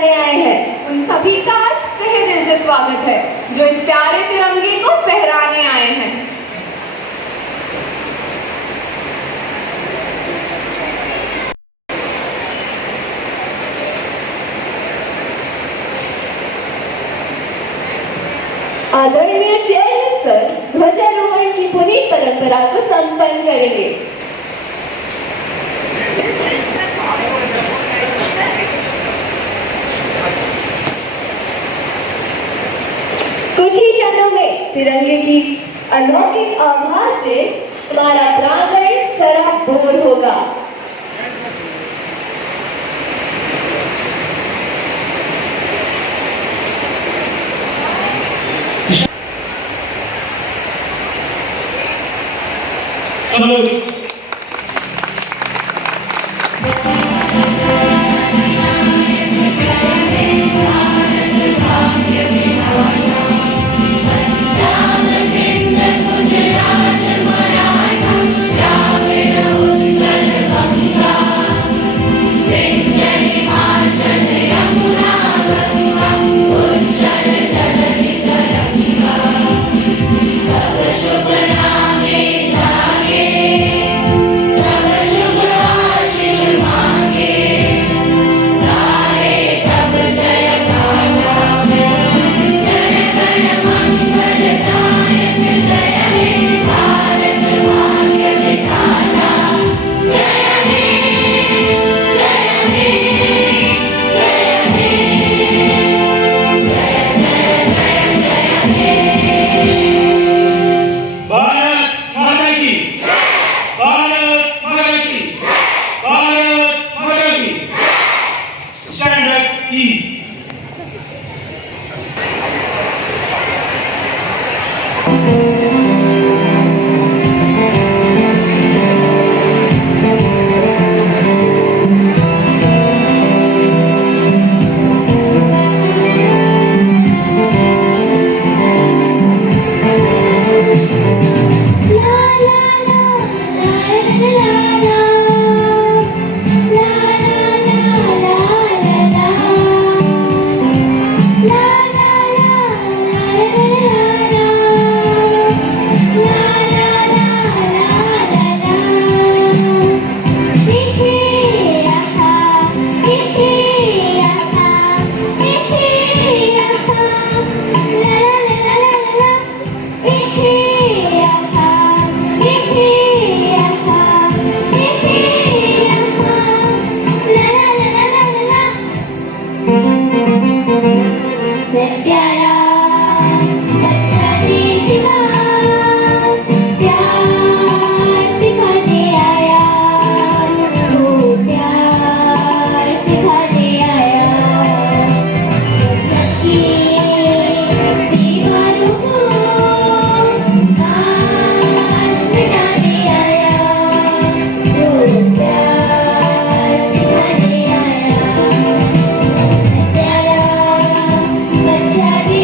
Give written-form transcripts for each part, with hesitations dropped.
फहराने आए हैं। उन सभी का आज तहे दिल से स्वागत है जो इस प्यारे तिरंगे को फहराने आए हैं। आदरणीय चेयरमैन सर ध्वजारोहण की पुनीत परंपरा को संपन्न करेंगे। कुछ ही क्षणों में तिरंगे की अलौकिक आभास से हमारा प्रांगण सराबोर होगा। Daddy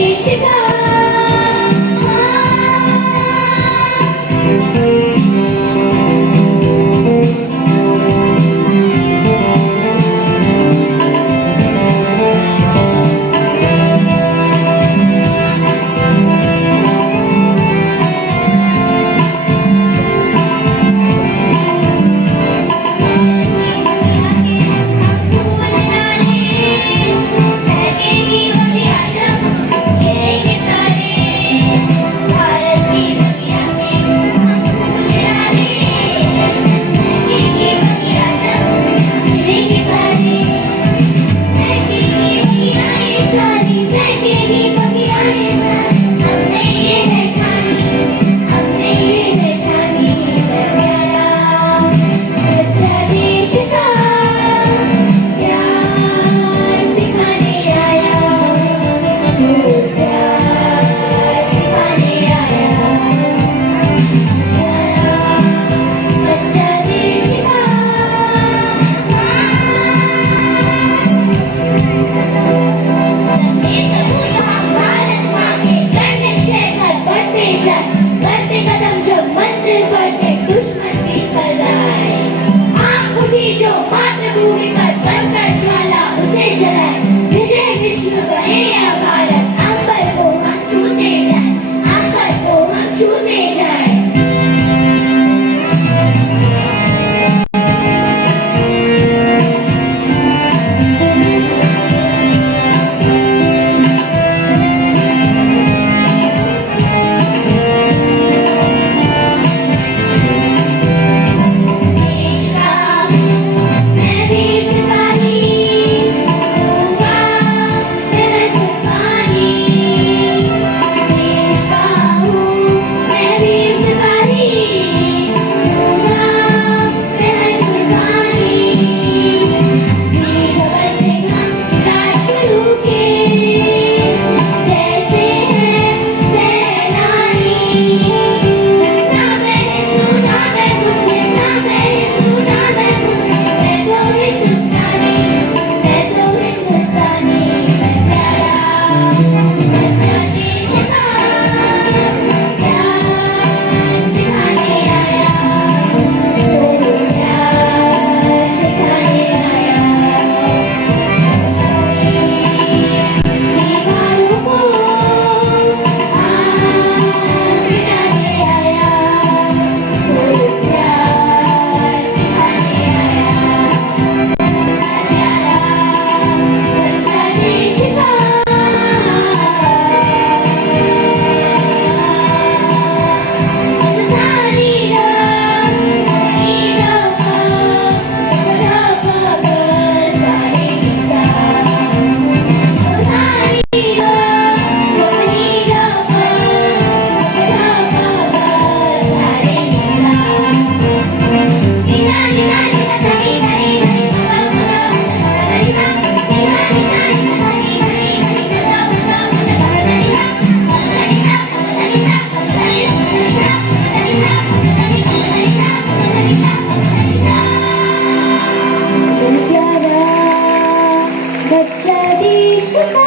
सच्चा देश का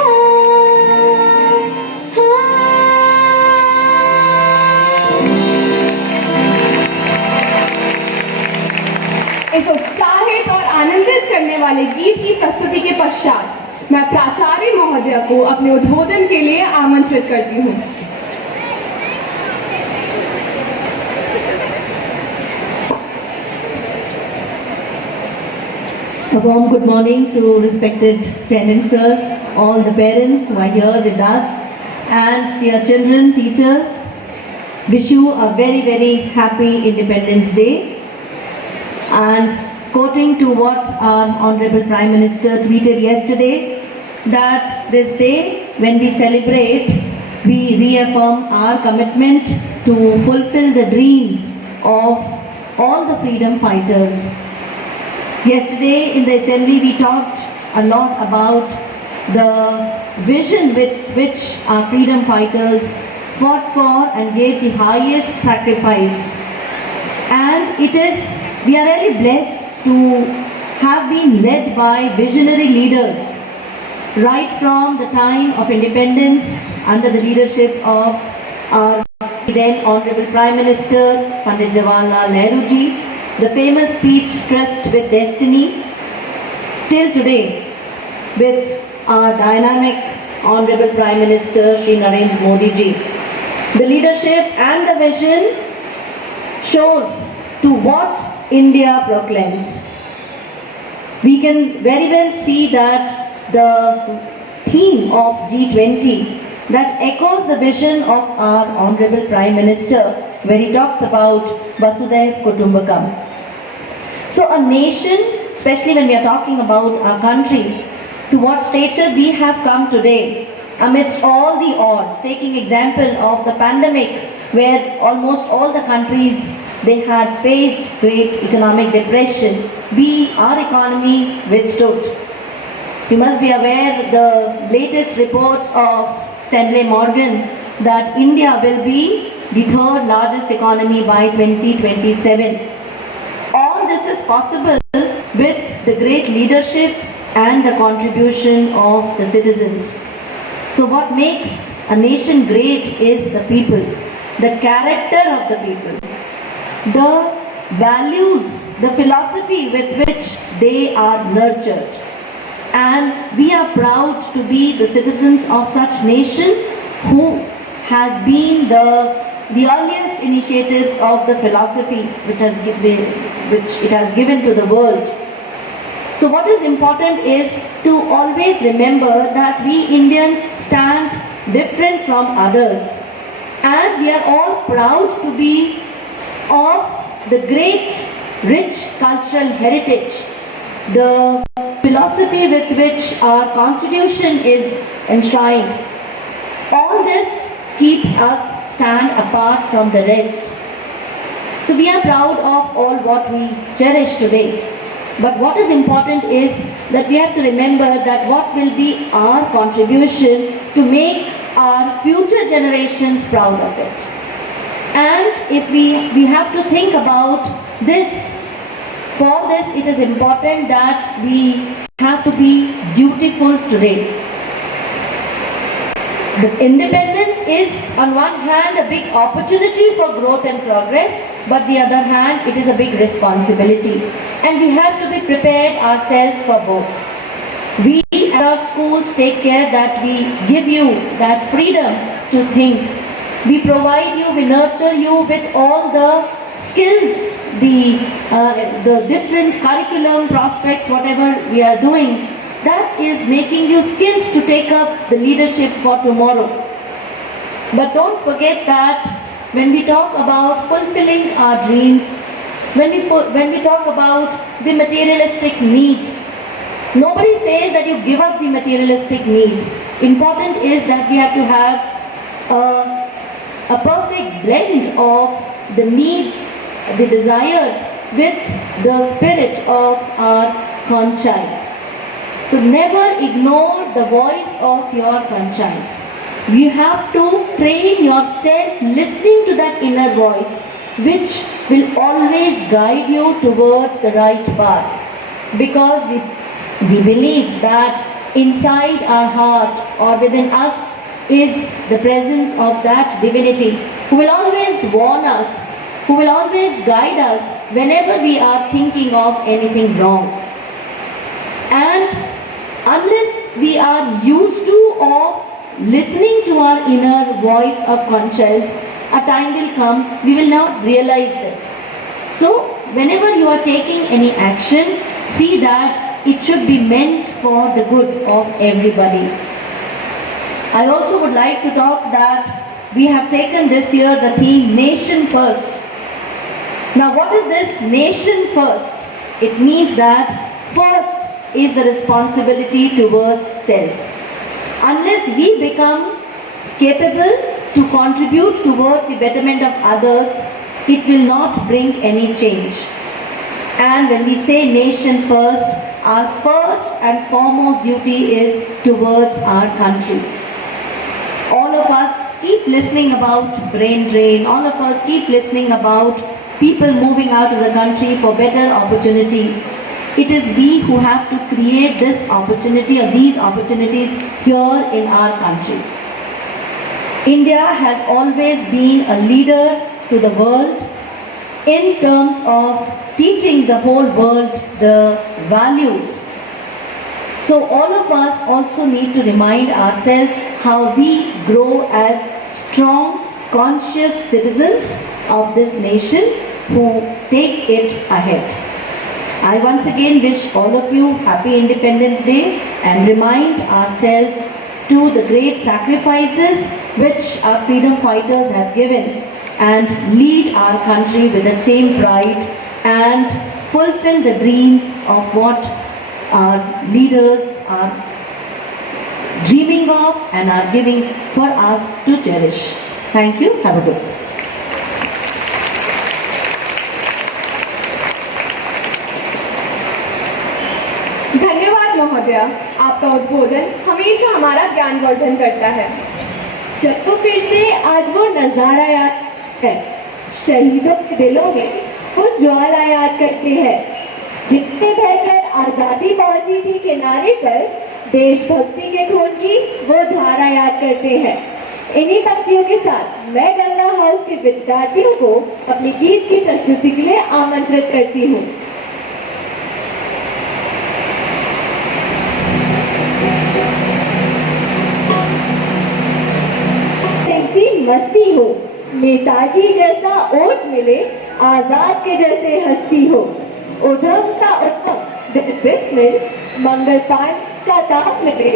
इस उत्साहित और आनंदित करने वाले गीत की प्रस्तुति के पश्चात मैं प्राचार्य महोदय को अपने उद्बोधन के लिए आमंत्रित करती हूँ। A warm good morning to respected Chairman Sir, all the parents who are here with us, and dear children, teachers. Wish you a very, very happy Independence Day. And quoting to what our Honorable Prime Minister tweeted yesterday, that this day when we celebrate, we reaffirm our commitment to fulfill the dreams of all the freedom fighters. Yesterday in the assembly we talked a lot about the vision with which our freedom fighters fought for and gave the highest sacrifice. And we are really blessed to have been led by visionary leaders right from the time of independence under the leadership of our then Honorable Prime Minister Pandit Jawaharlal Nehru ji, the famous speech Trust with Destiny, till today with our dynamic Honorable Prime Minister Shri Narendra Modi ji. The leadership and the vision shows to what India proclaims. We can very well see that the theme of G20 that echoes the vision of our Honorable Prime Minister where he talks about Vasudhaiv Kutumbakam. So a nation, especially when we are talking about our country, to what stature we have come today amidst all the odds, taking example of the pandemic where almost all the countries they had faced great economic depression. Our economy withstood. You must be aware the latest reports of Stanley Morgan that India will be the third largest economy by 2027. All this is possible with the great leadership and the contribution of the citizens. So what makes a nation great is the people, the character of the people, the values, the philosophy with which they are nurtured. And we are proud to be the citizens of such nation who has been the earliest initiatives of the philosophy which it has given to the world. So what is important is to always remember that we Indians stand different from others, and we are all proud to be of the great rich cultural heritage, the philosophy with which our constitution is enshrined. All this keeps us stand apart from the rest. So we are proud of all what we cherish today. But what is important is that we have to remember that what will be our contribution to make our future generations proud of it. And if we have to think about this, for this it is important that we have to be dutiful today. The independence is on one hand a big opportunity for growth and progress, but the other hand it is a big responsibility, and we have to be prepared ourselves for both. We at our schools take care that we give you that freedom to think. We provide you, we nurture you with all the skills, the different curriculum prospects, whatever we are doing, that is making you skilled to take up the leadership for tomorrow. But don't forget that when we talk about fulfilling our dreams, when we talk about the materialistic needs, nobody says that you give up the materialistic needs. Important is that we have to have a perfect blend of the needs, the desires with the spirit of our conscience. So never ignore the voice of your conscience. You have to train yourself listening to that inner voice, which will always guide you towards the right path. Because we believe that inside our heart or within us is the presence of that divinity who will always warn us, who will always guide us whenever we are thinking of anything wrong. And unless we are used to or listening to our inner voice of conscience, a time will come we will not realize that. So, whenever you are taking any action, see that it should be meant for the good of everybody. I also would like to talk that we have taken this year the theme Nation First. Now, what is this Nation First? It means that first is the responsibility towards self. Unless we become capable to contribute towards the betterment of others, it will not bring any change. And when we say nation first, our first and foremost duty is towards our country. All of us keep listening about brain drain, all of us keep listening about people moving out of the country for better opportunities. It is we who have to create this opportunity or these opportunities here in our country. India has always been a leader to the world in terms of teaching the whole world the values. So all of us also need to remind ourselves how we grow as strong, conscious citizens of this nation who take it ahead. I once again wish all of you Happy Independence Day and remind ourselves to the great sacrifices which our freedom fighters have given and lead our country with that same pride and fulfill the dreams of what our leaders are dreaming of and are giving for us to cherish. Thank you. Have a good day. धन्यवाद महोदया, आपका उद्बोधन हमेशा हमारा ज्ञानवर्धन करता है। जब तो फिर से आज वो नजारा याद है, शहीदों के दिलों में वो ज्वाला याद करते हैं जिससे बहकर आजादी पहुंची थी किनारे पर, देशभक्ति के खून की वो धारा याद करते हैं। इन्हीं पंक्तियों के साथ मैं गंगा हाउस के विद्यार्थियों को अपने गीत की प्रस्तुति के लिए आमंत्रित करती हूँ। मस्ती हो, नेताजी जैसा ओज मिले, आजाद के जैसे हस्ती हो, उधम का उद्धम में मंगल पान का ताप मिले,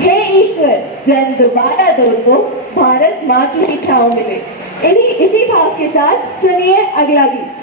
हे ईश्वर जन दोबारा दो तो भारत माँ की इच्छाओं मिले। इसी भाव के साथ सुनिए अगला गीत।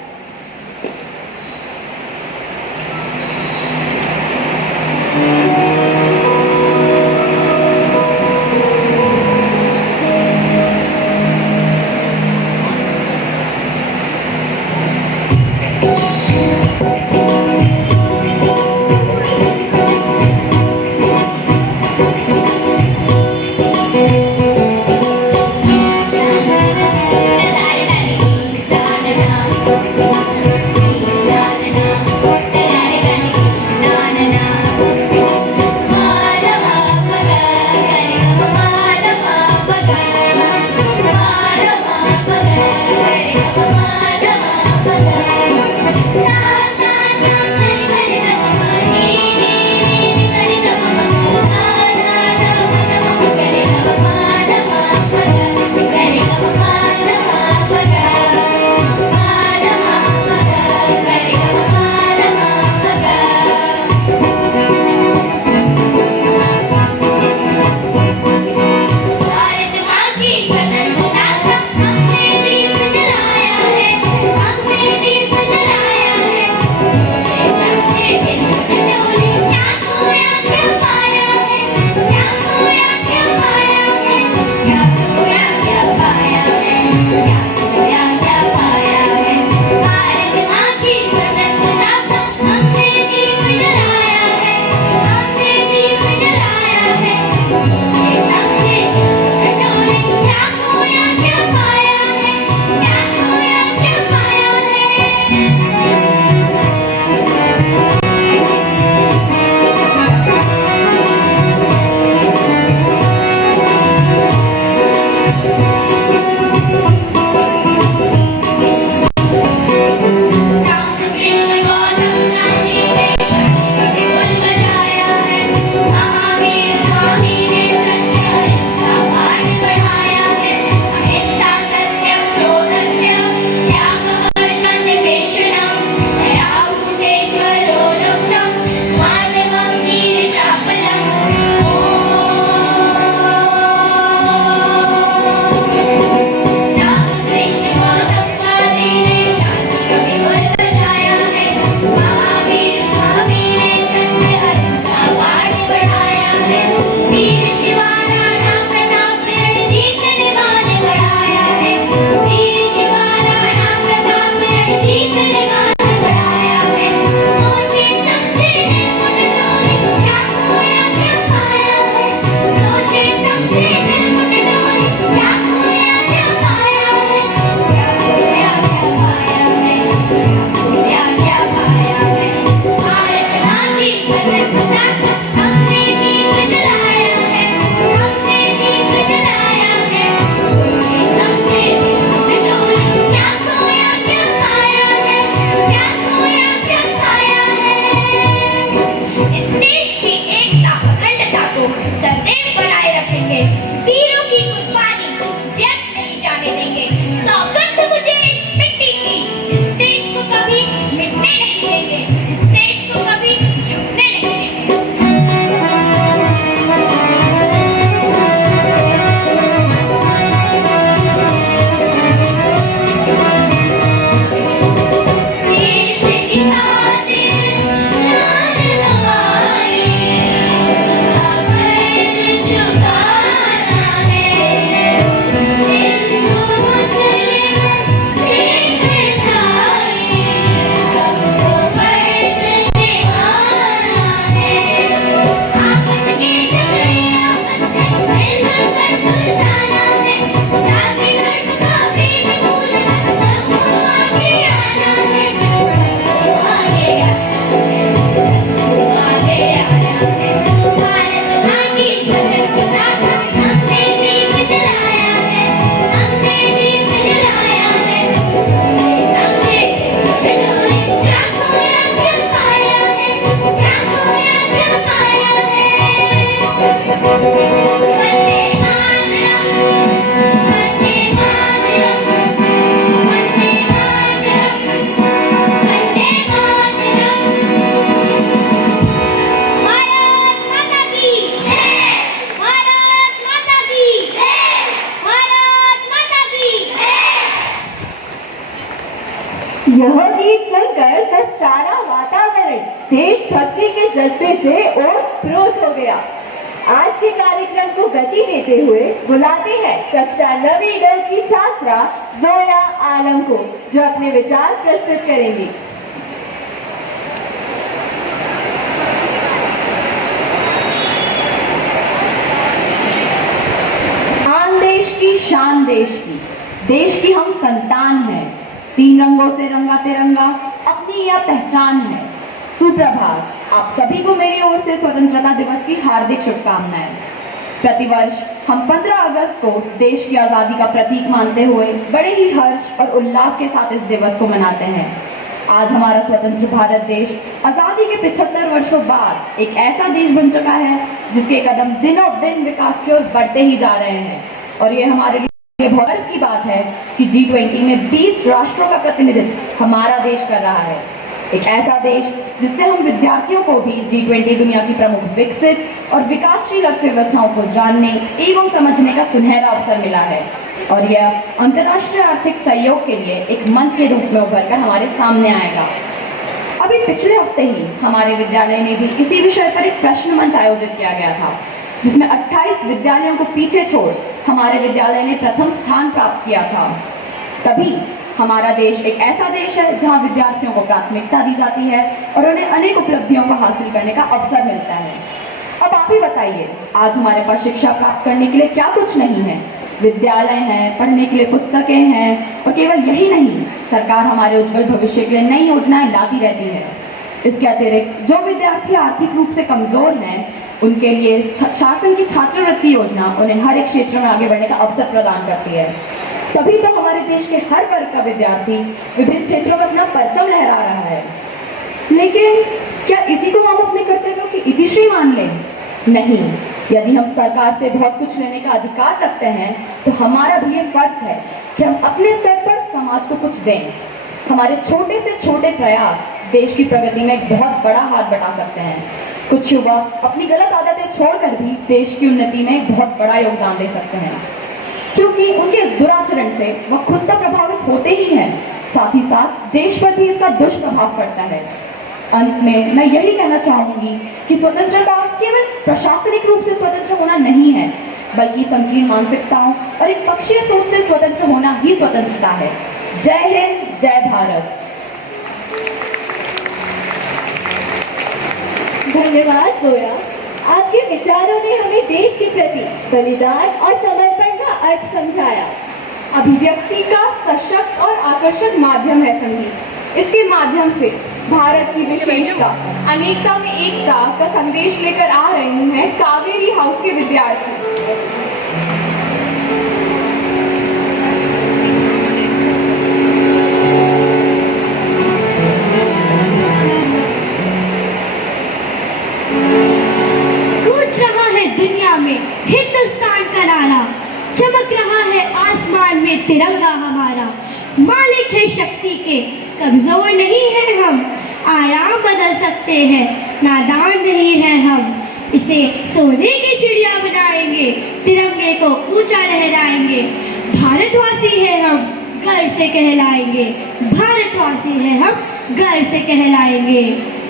यह गीत सुनकर तो सारा वातावरण देशभक्ति के जज्बे से ओत-प्रोत हो गया। आज के कार्यक्रम को गति देते हुए बुलाते हैं कक्षा 9वीं ड की छात्रा जोया आलम को, जो अपने विचार प्रस्तुत करेंगी। आन देश की शान देश की हम संतान हैं। 3 रंगों से रंगा तिरंगा अपनी यह पहचान है। सुप्रभात, आप सभी को मेरी ओर से स्वतंत्रता दिवस की हार्दिक शुभकामनाएं। प्रतिवर्ष हम 15 अगस्त को देश की आजादी का प्रतीक मानते हुए बड़े ही हर्ष और उल्लास के साथ इस दिवस को मनाते हैं। आज हमारा स्वतंत्र भारत देश आजादी के 75 वर्षों बाद एक ऐसा देश बन चुका है जिसके कदम दिनों दिन विकास की ओर बढ़ते ही जा रहे हैं। और ये हमारे लिए बहुत गर्व की बात है कि G20 में 20 राष्ट्रों का प्रतिनिधित्व हमारा देश कर रहा है। एक ऐसा देश जिससे हम विद्यार्थियों को भी G20 दुनिया की प्रमुख विकसित और विकासशील अर्थव्यवस्थाओं को जानने एवं समझने का सुनहरा अवसर मिला है। और यह अंतर्राष्ट्रीय आर्थिक सहयोग के लिए एक मंच के रूप में उभर कर हमारे सामने आएगा। अभी पिछले हफ्ते ही हमारे विद्यालय में भी इसी विषय पर एक प्रश्न मंच आयोजित किया गया था, जिसमें 28 विद्यालयों को पीछे छोड़ हमारे विद्यालय ने प्रथम स्थान प्राप्त किया था। तभी हमारा देश एक ऐसा देश है जहां विद्यार्थियों को प्राथमिकता दी जाती है और उन्हें अनेक उपलब्धियों को हासिल करने का अवसर मिलता है। अब आप ही बताइए, आज हमारे पास शिक्षा प्राप्त करने के लिए क्या कुछ नहीं है? विद्यालय हैं, पढ़ने के लिए पुस्तकें हैं, और केवल यही नहीं, सरकार हमारे उज्जवल भविष्य के लिए नई योजनाएं लाती रहती है। इसके अतिरिक्त जो विद्यार्थी आर्थिक रूप से कमजोर हैं, उनके लिए शासन की छात्रवृत्ति योजना उन्हें हर एक क्षेत्र में आगे बढ़ने का अवसर प्रदान करती है। तभी तो हमारे देश के हर वर्ग का विद्यार्थी विभिन्न क्षेत्रों में अपना परचम लहरा रहा है। लेकिन क्या इसी को हम अपने कर्तव्यों की इतिश्री मान लें? नहीं। यदि हम सरकार से बहुत कुछ लेने का अधिकार रखते हैं, तो हमारा भी ये फर्ज है कि हम अपने स्तर पर समाज को कुछ दें। हमारे छोटे से छोटे प्रयास देश की प्रगति में एक बहुत बड़ा हाथ बटा सकते हैं। कुछ युवा अपनी गलत आदतें छोड़कर भी देश की उन्नति में एक बहुत बड़ा योगदान दे सकते हैं, क्योंकि उनके इस दुराचरण से वह खुद तो प्रभावित होते ही हैं, साथ ही साथ देश पर भी इसका दुष्प्रभाव पड़ता है। अंत में मैं यही कहना चाहूंगी कि स्वतंत्रता केवल प्रशासनिक रूप से स्वतंत्र होना नहीं है, बल्कि संकीर्ण मानसिकताओं और एक पक्षीय सोच से स्वतंत्र होना ही स्वतंत्रता है। जय हिंद, जय भारत। धन्यवाद जोया, आपके विचारों ने हमें देश के प्रति बलिदान और समर्पण का अर्थ समझाया। अभिव्यक्ति का सशक्त और आकर्षक माध्यम है संगीत। इसके माध्यम से भारत की विशेषता, अनेकता में एकता का संदेश लेकर आ रहे हैं कावेरी हाउस के विद्यार्थी। दुनिया में हिंदुस्तान का नारा, चमक रहा है आसमान में तिरंगा हमारा। मालिक है शक्ति के, कमजोर नहीं है हम, आयाम बदल सकते हैं, नादान नहीं है हम। इसे सोने की चिड़िया बनाएंगे, तिरंगे को ऊंचा लहराएंगे। भारतवासी है हम, गर्व से कहलाएंगे, भारतवासी है हम, गर्व से कहलाएंगे।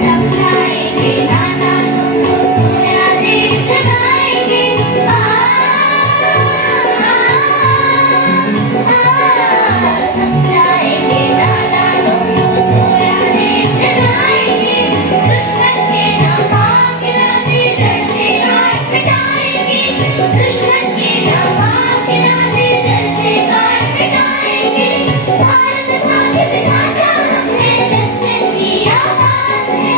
समझाएंगे नाना तुमको सोया देश जगाएंगे समझाएंगे नाना तुमको सोया देश जगाएंगे दुश्मन के नाम गिराते डर से काट मिटाएंगे दुश्मन के नाम गिराते डर से काट मिटाएंगे भारत माँ के विधाता हम हैं जन जन की आवाज है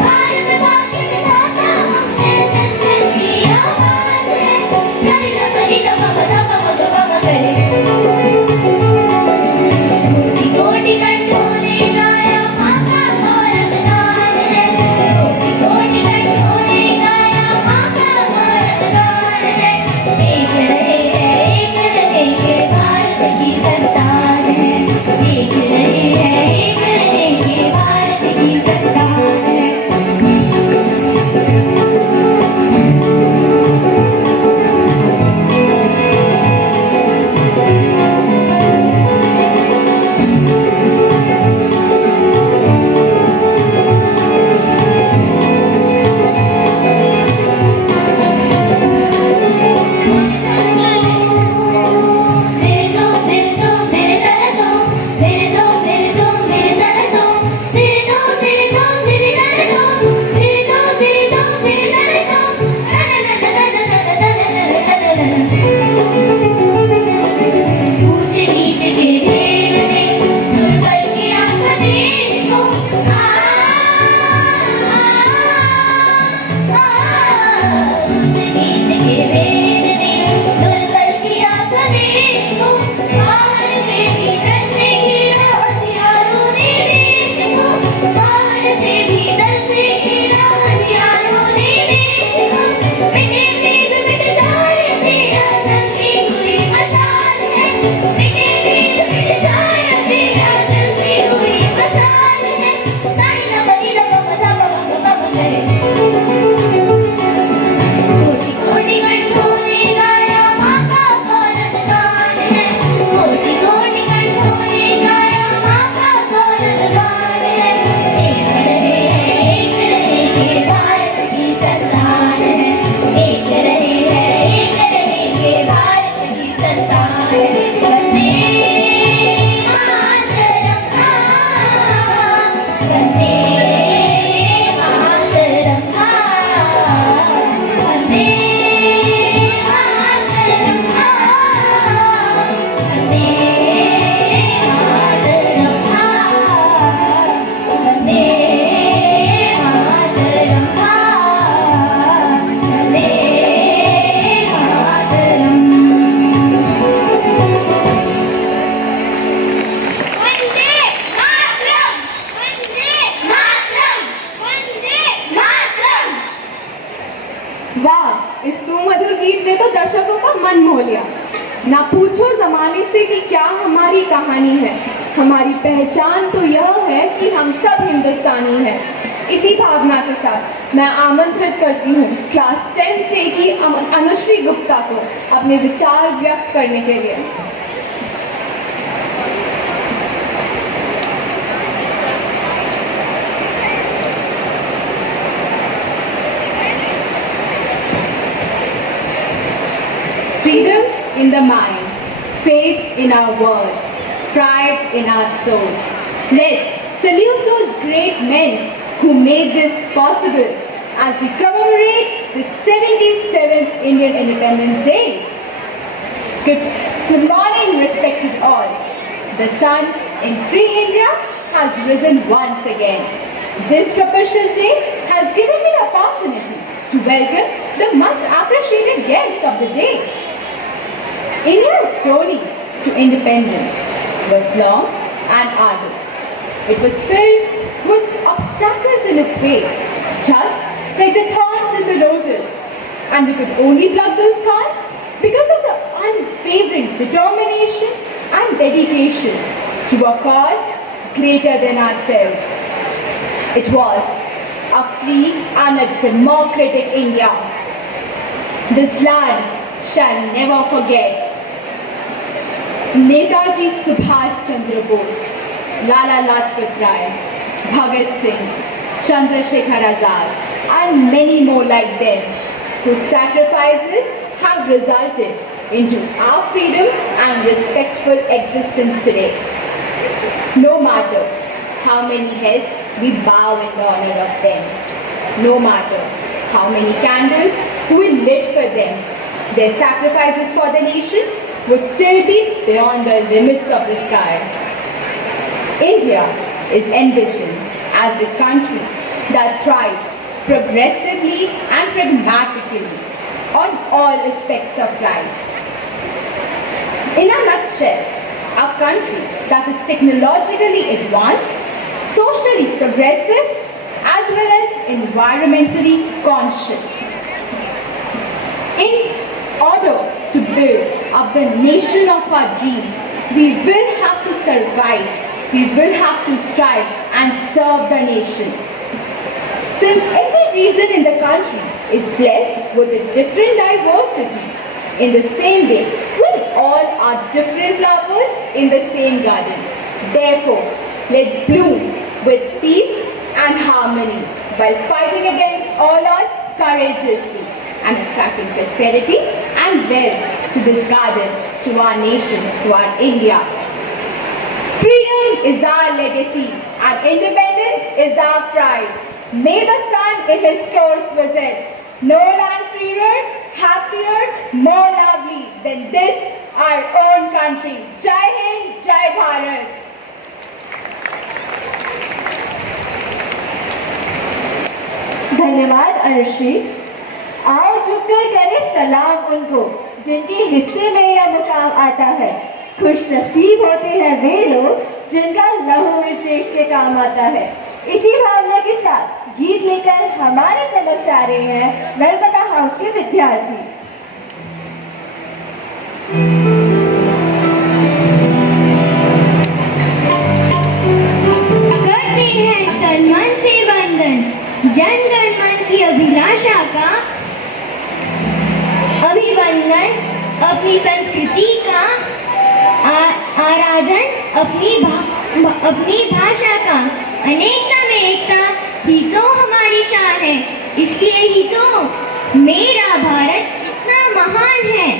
भारत माँ के विधाता हम हैं जन जन की आवाज है करे न करे न बम दम बम बम करे कोटि कोटि कंठों ने गाया माँ का गौरव गान है कोटि कोटि कंठों ने गाया माँ का गौरव गान है एक रहे ये भारत की संतान है एक रहे ये भारत की संतान है ऊंचे नीचे के भेद में दुर्बल किया स्वदेश को ऊंचे नीचे के भेद ने दुर्बल किया स्वदेश को बाहर से भीतर से घेरा हथियारों ने देश को बाहर से भीतर से घेरा हथियारों ने देश को मिटे भेद मिट जाए तेरा जलती हुई मशाल है मिटे भेद मिट जाए तेरा जलती हुई मशाल है साई न बनी न बम दम बम बम करे कोटि कोटि कंठों ने गाया माँ का गौरव गान है कोटि कोटि कंठों ने गाया माँ का गौरव गान है एक रहे ये भारत की संतान है एक रहे ये भारत की संतान है वंदे मातरम वंदे मातरम वंदे मातरम वंदे मातरम वंदे मातरम वंदे मातरम वंदे मातरम वंदे मातरम वाह, इस सुमधुर गीत ने तो दर्शकों का मन मोह लिया। ना पूछो जमाने से कि क्या हमारी कहानी है, हमारी पहचान तो यह है कि हम सब हिंदुस्तानी हैं। इसी भावना के साथ मैं आमंत्रित करती हूँ क्लास 10 से की अनुश्री गुप्ता को अपने विचार व्यक्त करने के लिए। Freedom in the mind, faith in our words, pride in our soul. Let's salute those great men who made this possible as we commemorate the 77th Indian Independence Day. Good morning, respected all. The sun in free India has risen once again. This propitious day has given me the opportunity to welcome the much appreciated guest of the day. India's journey to independence was long and arduous. It was filled with obstacles in its way, just like the thorns in the roses. And we could only pluck those thorns because of the unwavering determination and dedication to a cause greater than ourselves. It was a free and a democratic India. This land shall never forget. Netaji Subhash Chandra Bose, Lala Lajpat Rai, Bhagat Singh, Chandrasekhar Azad, and many more like them, whose sacrifices have resulted into our freedom and respectful existence today. No matter how many heads we bow in honor of them, no matter how many candles we lit for them, their sacrifices for the nation would still be beyond the limits of the sky. India is envisioned as a country that thrives progressively and pragmatically on all aspects of life. In a nutshell, a country that is technologically advanced, socially progressive, as well as environmentally conscious. In order to build up the nation of our dreams, we will have to survive, we will have to strive and serve the nation. Since every region in the country is blessed with a different diversity, in the same way, we all are different flowers in the same garden. Therefore, let's bloom with peace and harmony while fighting against all odds courageously and attracting prosperity and wealth to this garden, to our nation, to our India. Freedom is our legacy and independence is our pride. May the sun in his course visit. No land freer, happier, more lovely than this, our own country. Jai Hind, Jai Bharat. धन्यवाद अनुश्री। आओ झुककर करें सलाम उनको जिनके हिस्से में यह मुकाम आता है। खुश नसीब होते हैं वे लोग जिनका लहू इस देश के काम आता है। इसी भावना के साथ गीत लेकर हमारे समक्ष आ रहे हैं नर्मदा हाउस के विद्यार्थी। करते हैं तन मन से वंदन जन गण मन की अभिलाषा का अभिवंदन, अपनी संस्कृति का आराधन, अपनी भाषा का अनेकता में एकता ही तो हमारी शान है। इसलिए ही तो मेरा भारत इतना महान है।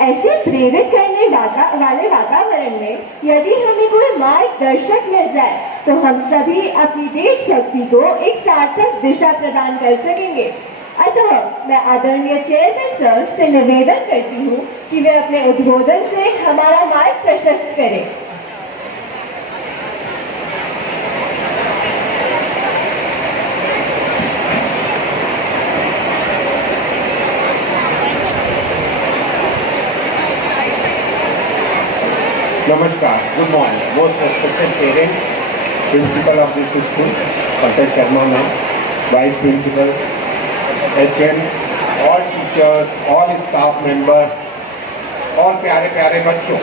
ऐसे प्रेरित करने वाले वातावरण में यदि हमें कोई मार्गदर्शक मिल जाए तो हम सभी अपनी देशभक्ति को एक सार्थक दिशा प्रदान कर सकेंगे। अतः मैं आदरणीय चेयरमैन सर से निवेदन करती हूँ कि वे अपने उद्बोधन से हमारा मार्ग प्रशस्त करें। Namaskar, good morning. Most respected parents, principal of this school, Dr. Sharma ma'am, vice principal, HM, all teachers, all staff members, और प्यारे प्यारे बच्चों,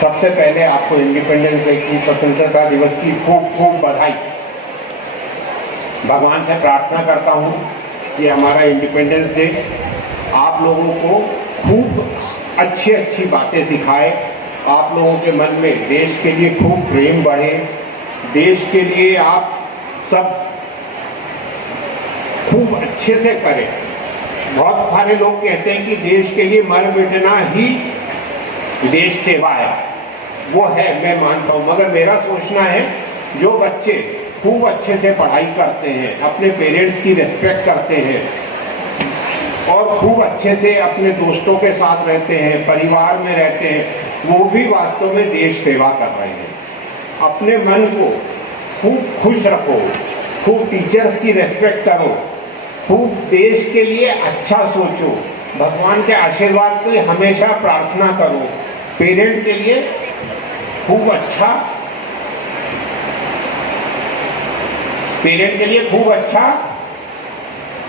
सबसे पहले आपको इंडिपेंडेंस डे की, स्वतंत्रता दिवस की खूब खूब बधाई। भगवान से प्रार्थना करता हूँ कि हमारा इंडिपेंडेंस डे आप लोगों को खूब अच्छी अच्छी बातें सिखाए, आप लोगों के मन में देश के लिए खूब प्रेम बढ़े, देश के लिए आप सब खूब अच्छे से करें। बहुत सारे लोग कहते हैं कि देश के लिए मर मिटना ही देश सेवा है, वो है, मैं मानता हूँ, मगर मेरा सोचना है जो बच्चे खूब अच्छे से पढ़ाई करते हैं, अपने पेरेंट्स की रिस्पेक्ट करते हैं और खूब अच्छे से अपने दोस्तों के साथ रहते हैं, परिवार में रहते हैं, वो भी वास्तव में देश सेवा कर रहे हैं। अपने मन को खूब खुश रखो, खूब टीचर्स की रिस्पेक्ट करो, खूब देश के लिए अच्छा सोचो, भगवान के आशीर्वाद की हमेशा प्रार्थना करो, पेरेंट के लिए खूब अच्छा, पेरेंट के लिए खूब अच्छा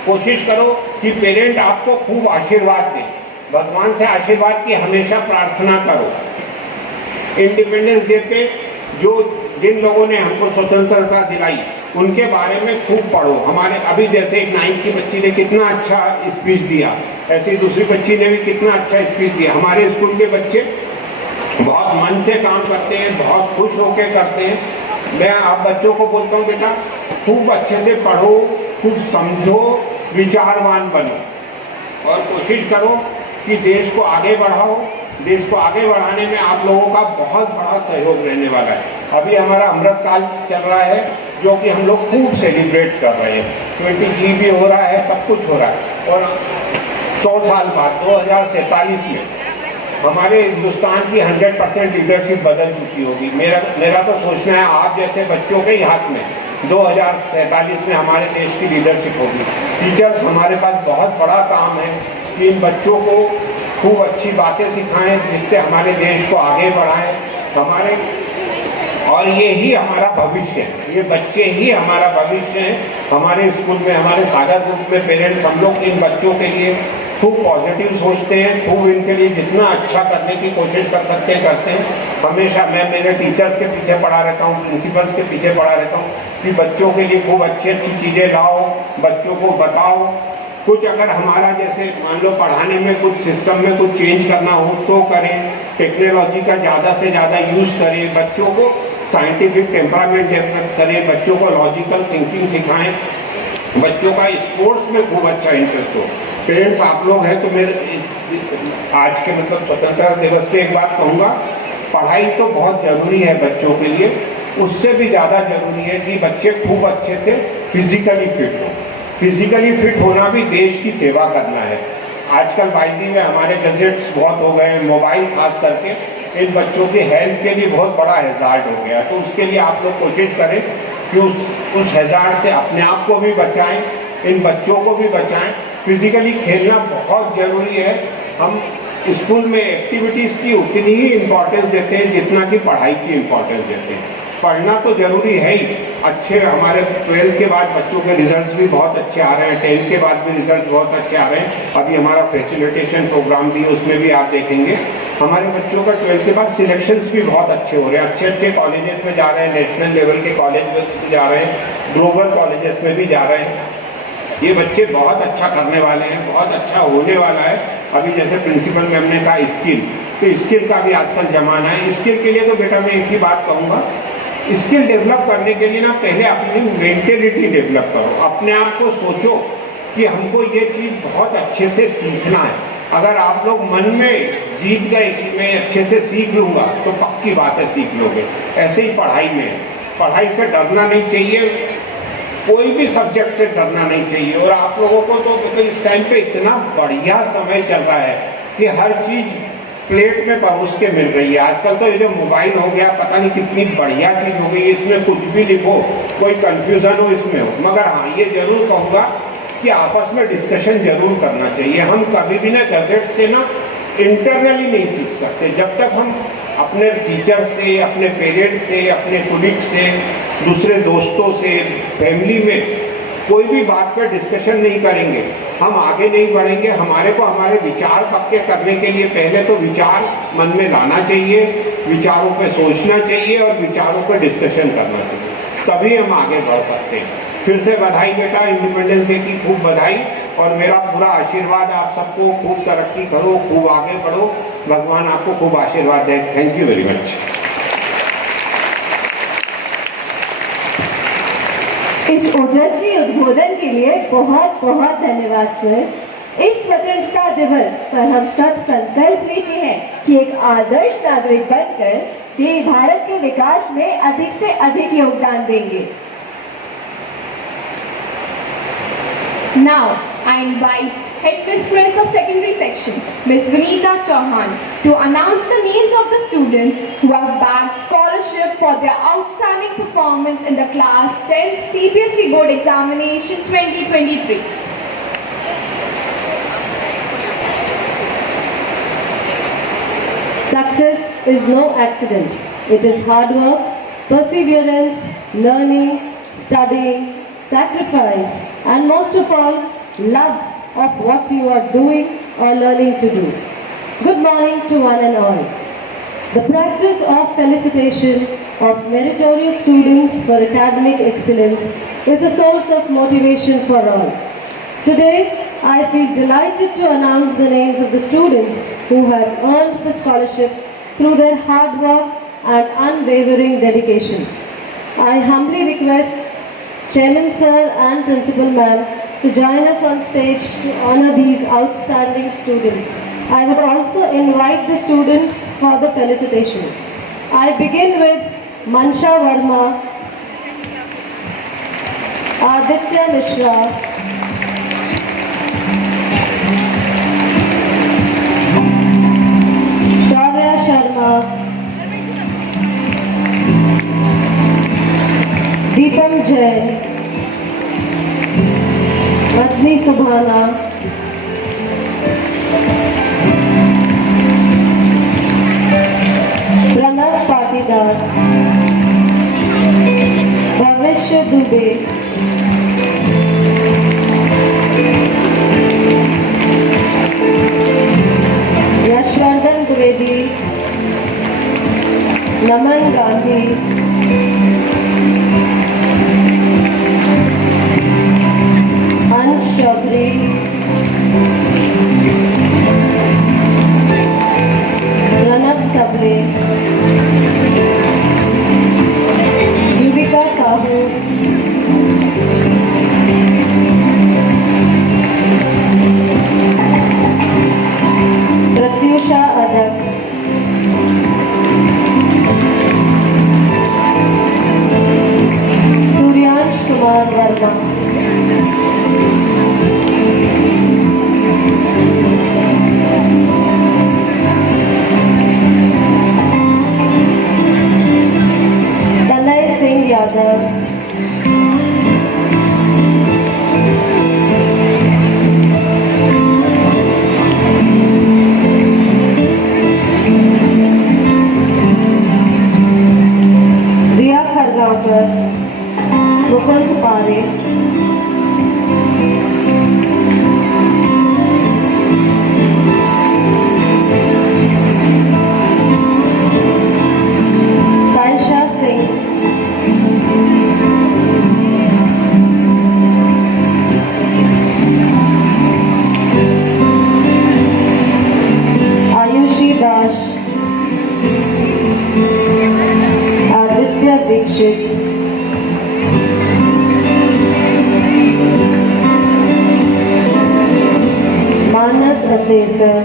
कोशिश करो कि पेरेंट आपको खूब आशीर्वाद दे, भगवान से आशीर्वाद की हमेशा प्रार्थना करो। इंडिपेंडेंस डे पे जिन लोगों ने हमको स्वतंत्रता दिलाई उनके बारे में खूब पढ़ो। हमारे अभी जैसे एक 9th की बच्ची ने कितना अच्छा स्पीच दिया, ऐसी दूसरी बच्ची ने भी कितना अच्छा स्पीच दिया। हमारे स्कूल के बच्चे बहुत मन से काम करते हैं, बहुत खुश होकर करते हैं। मैं आप बच्चों को बोलता हूँ बेटा खूब अच्छे से पढ़ो, खूब समझो, विचारवान बनो और कोशिश करो कि देश को आगे बढ़ाओ। देश को आगे बढ़ाने में आप लोगों का बहुत बड़ा सहयोग रहने वाला है। अभी हमारा अमृत काल चल रहा है जो कि हम लोग खूब सेलिब्रेट कर रहे हैं। 20G भी हो रहा है, सब कुछ हो रहा है और 100 साल बाद 2047 में हमारे हिंदुस्तान की 100% लीडरशिप बदल चुकी होगी। मेरा तो सोचना है आप जैसे बच्चों के ही हाथ में 2047 में हमारे देश की लीडरशिप होगी। टीचर्स हमारे पास बहुत बड़ा काम है कि इन बच्चों को खूब अच्छी बातें सिखाएं जिससे हमारे देश को आगे बढ़ाएं। और ये ही हमारा भविष्य है, ये बच्चे ही हमारा भविष्य है। हमारे स्कूल में, हमारे सागर ग्रुप में पेरेंट्स हम लोग इन बच्चों के लिए खूब पॉजिटिव सोचते हैं, खूब इनके लिए जितना अच्छा करने की कोशिश कर सकते हैं करते हैं। हमेशा मैं मेरे टीचर्स के पीछे पड़ा रहता हूँ, प्रिंसिपल्स के पीछे पड़ा रहता हूँ कि बच्चों के लिए खूब अच्छी अच्छी चीज़ें लाओ, बच्चों को बताओ। कुछ अगर हमारा जैसे मान लो पढ़ाने में कुछ सिस्टम में कुछ चेंज करना हो तो करें, टेक्नोलॉजी का ज़्यादा से ज़्यादा यूज़ करें, बच्चों को साइंटिफिक टेम्परामेंट डेवलप करें, बच्चों को लॉजिकल थिंकिंग सिखाएं, बच्चों का स्पोर्ट्स में खूब अच्छा इंटरेस्ट हो। पेरेंट्स आप लोग हैं तो मेरे आज के मतलब स्वतंत्रता दिवस पे एक बात कहूँगा, पढ़ाई तो बहुत ज़रूरी है बच्चों के लिए, उससे भी ज़्यादा ज़रूरी है कि बच्चे खूब अच्छे से फिजिकली फिट हों। फिजिकली फिट होना भी देश की सेवा करना है। आजकल बाइजी में हमारे गैजेट्स बहुत हो गए हैं, मोबाइल खास करके इन बच्चों के हेल्थ के लिए बहुत बड़ा हैजार्ड हो गया। तो उसके लिए आप लोग कोशिश करें कि उस हैजार्ड से अपने आप को भी बचाएं, इन बच्चों को भी बचाएं। फिजिकली खेलना बहुत ज़रूरी है। हम स्कूल में एक्टिविटीज़ की उतनी ही इम्पोर्टेंस देते हैं जितना कि पढ़ाई की इम्पोर्टेंस देते हैं। पढ़ना तो ज़रूरी है ही। अच्छे हमारे 12th के बाद बच्चों के रिजल्ट्स भी बहुत अच्छे आ रहे हैं, 10th के बाद भी रिजल्ट बहुत अच्छे आ रहे हैं। अभी हमारा फैसिलिटेशन प्रोग्राम भी, उसमें भी आप देखेंगे हमारे बच्चों का 12th के बाद सिलेक्शंस भी बहुत अच्छे हो रहे हैं, अच्छे अच्छे कॉलेजेस में जा रहे हैं, नेशनल लेवल के कॉलेज में भी जा रहे हैं, ग्लोबल कॉलेजेस में भी जा रहे हैं। ये बच्चे बहुत अच्छा करने वाले हैं, बहुत अच्छा होने वाला है। अभी जैसे प्रिंसिपल मैम ने कहा स्किल, तो स्किल का भी आजकल जमाना है। स्किल के लिए तो बेटा मैं एक ही बात कहूँगा, स्किल डेवलप करने के लिए ना पहले अपनी मेंटेलिटी डेवलप करो, अपने आप को सोचो कि हमको ये चीज़ बहुत अच्छे से सीखना है। अगर आप लोग मन में जीत गए कि मैं अच्छे से सीख लूँगा तो पक्की बात है सीख लोगे। ऐसे ही पढ़ाई में है, पढ़ाई से डरना नहीं चाहिए, कोई भी सब्जेक्ट से डरना नहीं चाहिए। और आप लोगों को तो इस टाइम पे इतना बढ़िया समय चल रहा है कि हर चीज़ प्लेट में परोस के मिल रही है। आजकल तो ये जो मोबाइल हो गया, पता नहीं कितनी बढ़िया चीज़ हो गई, इसमें कुछ भी लिखो, कोई कंफ्यूजन हो इसमें हो। मगर हाँ, ये जरूर कहूँगा कि आपस में डिस्कशन जरूर करना चाहिए। हम कभी भी ना गैजेट से ना इंटरनली नहीं सीख सकते जब तक हम अपने टीचर से, अपने पेरेंट्स से, अपने कोलिग से, दूसरे दोस्तों से, फैमिली में कोई भी बात पर डिस्कशन नहीं करेंगे, हम आगे नहीं बढ़ेंगे। हमारे को हमारे विचार पक्के करने के लिए पहले तो विचार मन में लाना चाहिए, विचारों पे सोचना चाहिए और विचारों पे डिस्कशन करना चाहिए, तभी हम आगे बढ़ सकते हैं। फिर से बधाई बेटा, इंडिपेंडेंस डे की खूब बधाई और मेरा पूरा आशीर्वाद आप सबको। खूब तरक्की करो, खूब आगे बढ़ो, भगवान आपको खूब आशीर्वाद दे। Thank you very much. इस ओजस्वी उद्बोधन के लिए बहुत बहुत धन्यवाद सर। इस स्वतंत्रता दिवस पर हम सब संकल्प लेते हैं कि एक आदर्श नागरिक बनकर ये भारत के विकास में अधिक से अधिक योगदान देंगे। Now, I invite Head Mistress of Secondary Section, Ms. Vinita Chauhan, to announce the names of the students who have bagged scholarship for their outstanding performance in the Class 10th CBSE Board Examination 2023. Success is no accident. It is hard work, perseverance, learning, studying, sacrifice, and most of all, love of what you are doing or learning to do. Good morning to one and all. The practice of felicitation of meritorious students for academic excellence is a source of motivation for all. Today, I feel delighted to announce the names of the students who have earned the scholarship through their hard work and unwavering dedication. I humbly request Chairman Sir and Principal Ma'am to join us on stage to honor these outstanding students. I would also invite the students for the felicitation. I begin with Mansha Verma, Aditya Mishra, Shaurya Sharma, Deepam Jain, Madni Subhana, Pranav Patidar, Bhavishya Dubey, Yashwardhan Dwivedi, Naman Gandhi, Ansh Chaudhary, Pranav Sable, Yuvika Sahu, Pratyusha Adak, Suryansh Kumar Verma, Devkar,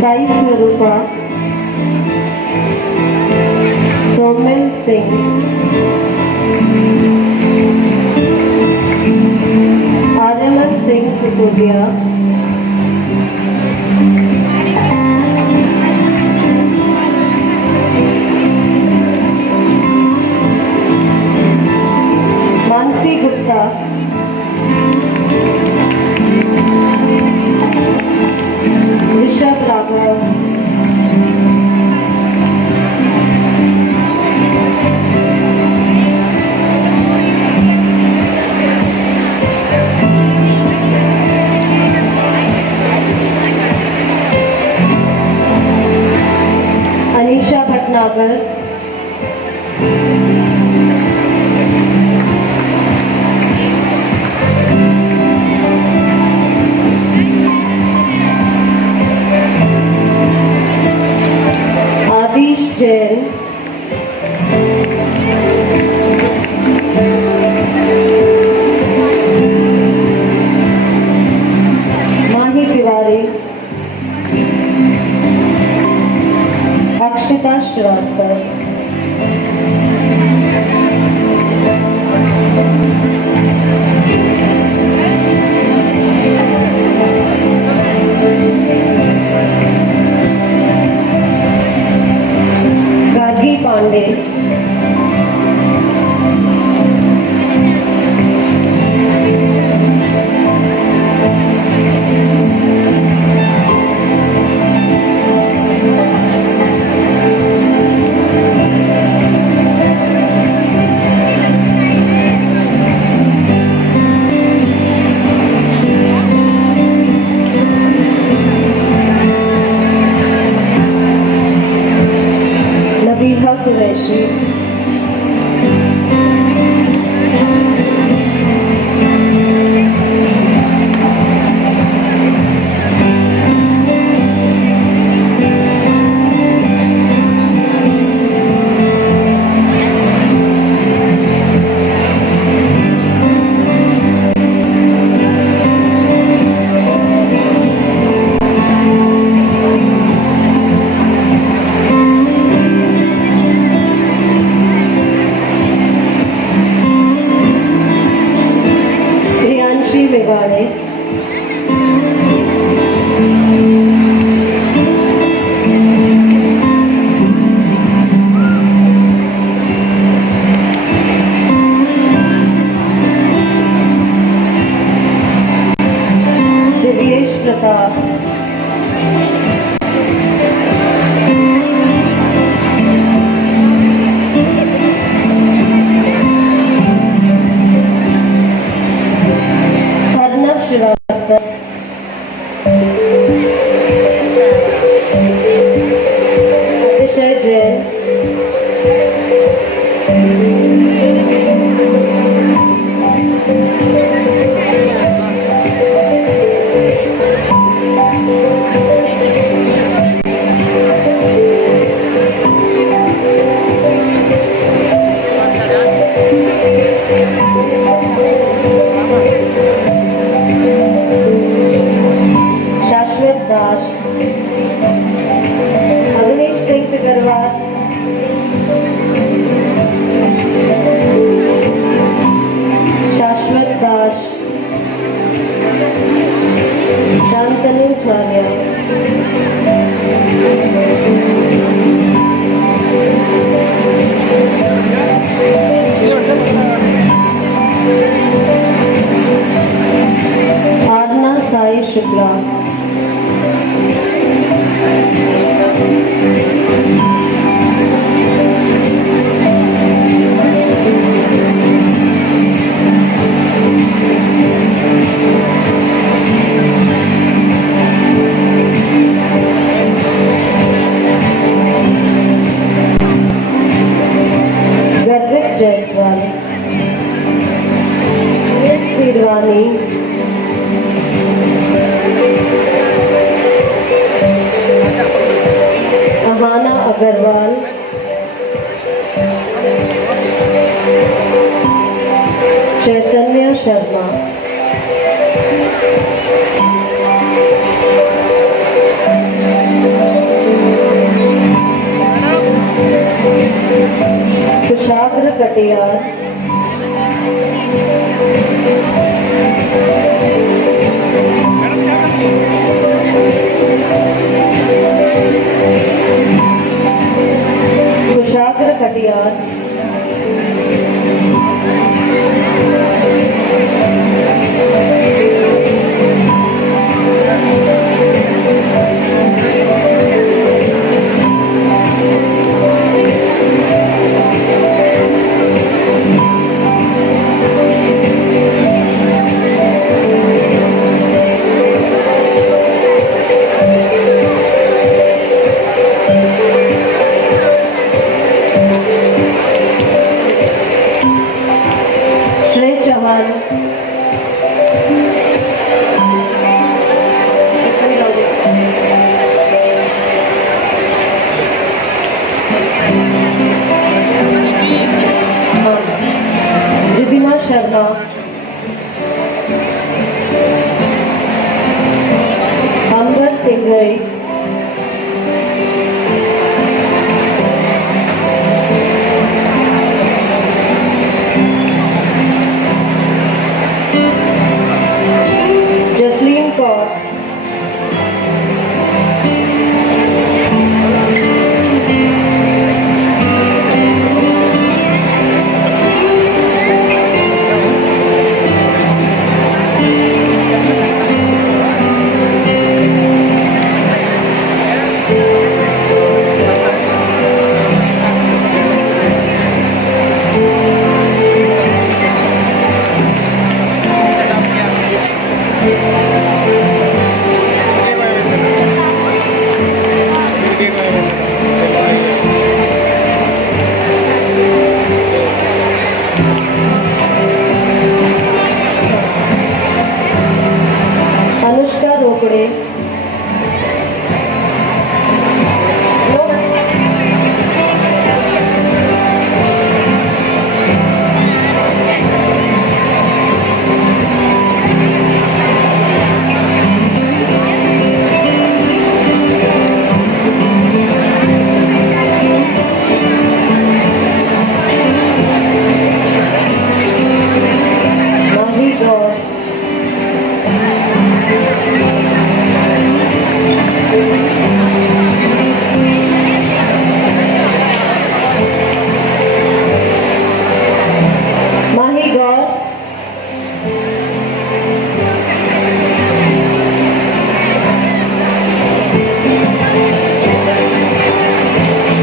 Sai स्वरूपा, सोमेन सिंह, आर्यमन सिंह सिसोदिया, मानसी गुप्ता, ऋषभ राघव, अनीशा भटनागर, आदिश जैन, माही तिवारी, अक्षिता श्रीवास्तव, गार्गी पांडे, नबीहा कुरैशी, प्रियांशी मेवाड़े, दिव्येश प्रताप, अर्नब श्रीवास्तव, अतिशय जैन, शाश्वत दास, अवनीश सिंह अग्रवाल, शाश्वत दास, शांतनु झालिया, आरना साई शुक्ला, गर्वित जायसवाल, वीरवानी, अहाना अग्रवाल, चैतन्य शर्मा, कुशाग्र कटियार, कुशाग्र कटियार, श्रेय चौहान, रिदिमा शर्मा, अंबर सिंघई, जसलीन कौर, अनुष्का रोकड़े, माही गौर, माही गौर,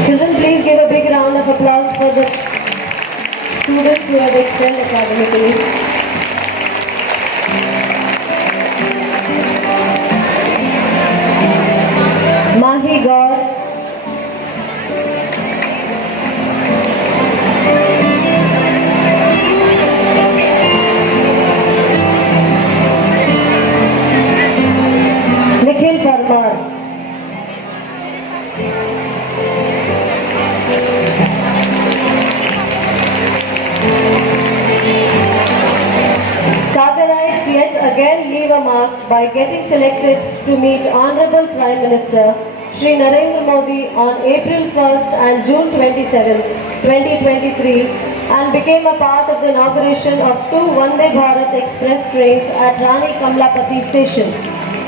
Children, please give a big round of applause for the students who have excelled academically. Mahi Gaur, Nikhil Parmar, Sagarites yet again leave a mark by getting selected to meet Honorable Prime Minister Shri Narendra Modi on April 1st and June 27, 2023 and became a part of the inauguration of two Vande Bharat Express trains at Rani Kamlapati station.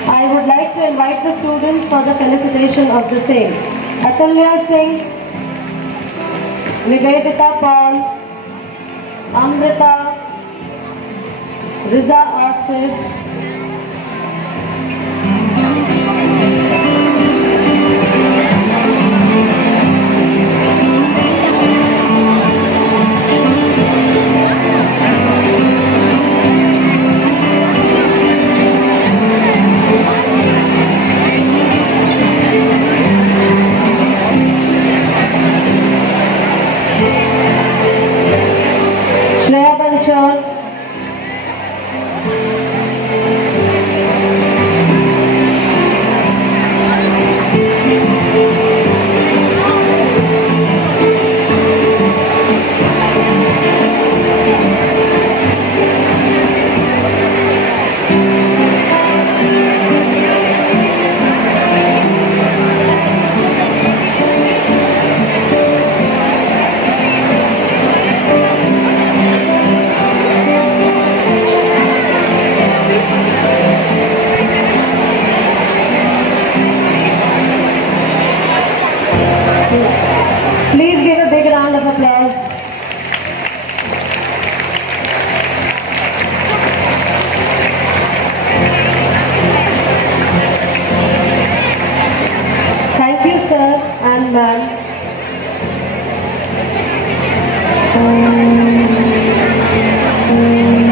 I would like to invite the students for the felicitation of the same. Atulya Singh, Nivedita Paul, Amrita, Riza Asif, Shreya Panchal,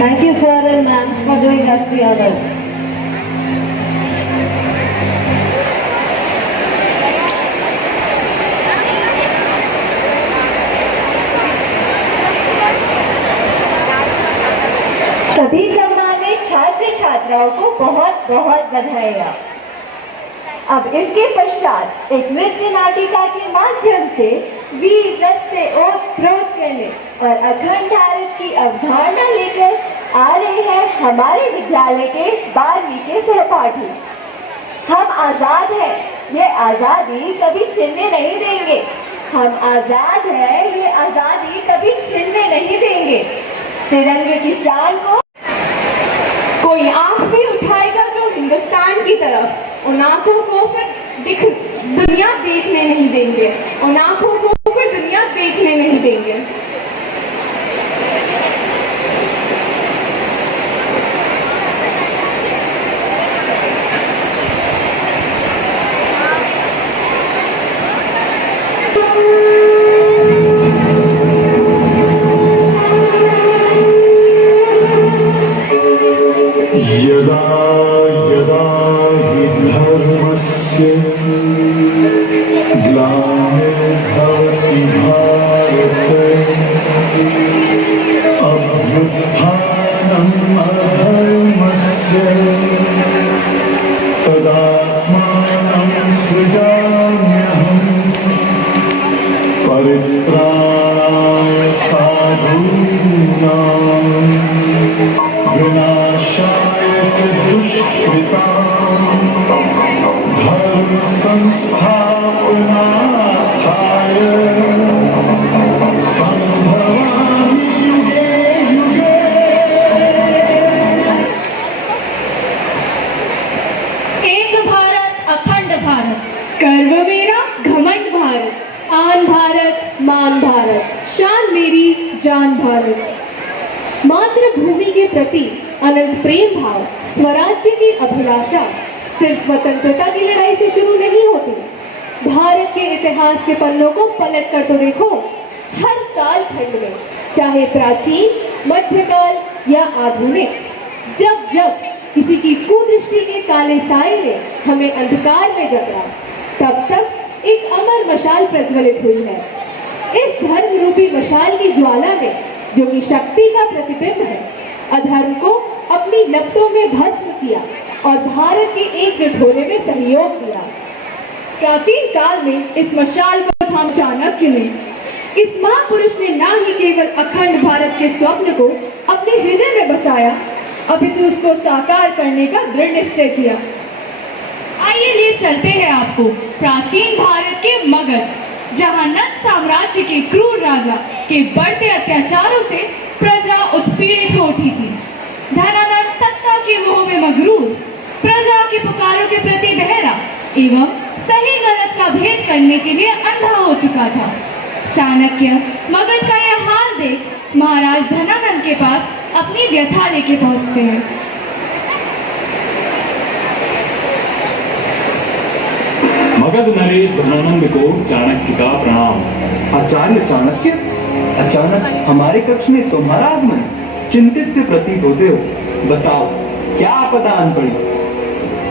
Thank you, sir and ma'am, for doing us the honors. सभी सम्मानित छात्र छात्राओं को बहुत बहुत बधाइयाँ। अब इसके पश्चात एक नृत्य नाटिका के माध्यम से वीर रथ से ओत-प्रोत करने और अखंड भारत की अवधारणा लेकर आ रहे हैं हमारे विद्यालय के 12वीं के सहपाठी। हम आजाद हैं, ये आजादी कभी छीनने नहीं देंगे। हम आजाद हैं, ये आजादी कभी छीनने नहीं देंगे। तिरंगे की शान को कोई आंख भी उठाएगा जो हिंदुस्तान की तरफ, उन आंखों को फिर दुनिया देखने नहीं देंगे, उन आंखों को फिर दुनिया देखने नहीं देंगे। यदा यदा हि धर्मस्य ग्लानिर्भवति भारते अभ्युत्थानम् अधर्मस्य तदात्मानं सृजाम्यहम् परित्राणाय साधूनां विनाशाय दुष्कृतां धर्म संस्थापनार्थाय संभवामि युगे युगे। एक भारत अखंड भारत, गर्व मेरा घमंड भारत, आन भारत मान भारत, शान मेरी जान भारत। मातृभूमि के प्रति अनंत प्रेम भाव, स्वराज्य की अभिलाषा सिर्फ स्वतंत्रता की लड़ाई से शुरू नहीं होती। भारत के इतिहास के पन्नों को पलट कर तो देखो, हर काल खंड में, चाहे प्राचीन, मध्यकाल या आधुनिक, जब जब किसी की कुदृष्टि के काले साए ने हमें अंधकार में जकड़ा, तब तक एक अमर मशाल प्रज्वलित हुई है। इस धर्म रूपी मशाल की ज्वाला ने, जो कि शक्ति का प्रतिबिंब है, अधर्म को अपनी लपटों में भस्म किया और भारत के एकजुट होने में सहयोग दिया। प्राचीन काल में इस मशाल को थाम चाणक्य ने, इस महापुरुष ने न ही केवल अखंड भारत के स्वप्न को अपने हृदय में बसाया, अपितु उसको साकार करने का दृढ़ निश्चय किया। आइए ले चलते हैं आपको प्राचीन भारत के मगध, जहां नंद साम्राज्य के क्रूर राजा के बढ़ते अत्याचारों से प्रजा उत्पीड़ित हो उठी थी। धनानंद सत्ता के मोह में मगरूर, प्रजा की पुकारों के प्रति बहरा एवं सही गलत का भेद करने के लिए अंधा हो चुका था। चाणक्य मगध का यह हाल देख महाराज धनानंद के पास अपनी व्यथा लेके पहुंचते हैं। मगध नरेश धनानंद को चाणक्य का प्रणाम। आचार्य चाणक्य, अचानक हमारे कक्ष में तुम्हारा आगमन चिंतित से प्रतीत होते हो। बताओ क्या आपदा आन पड़ी?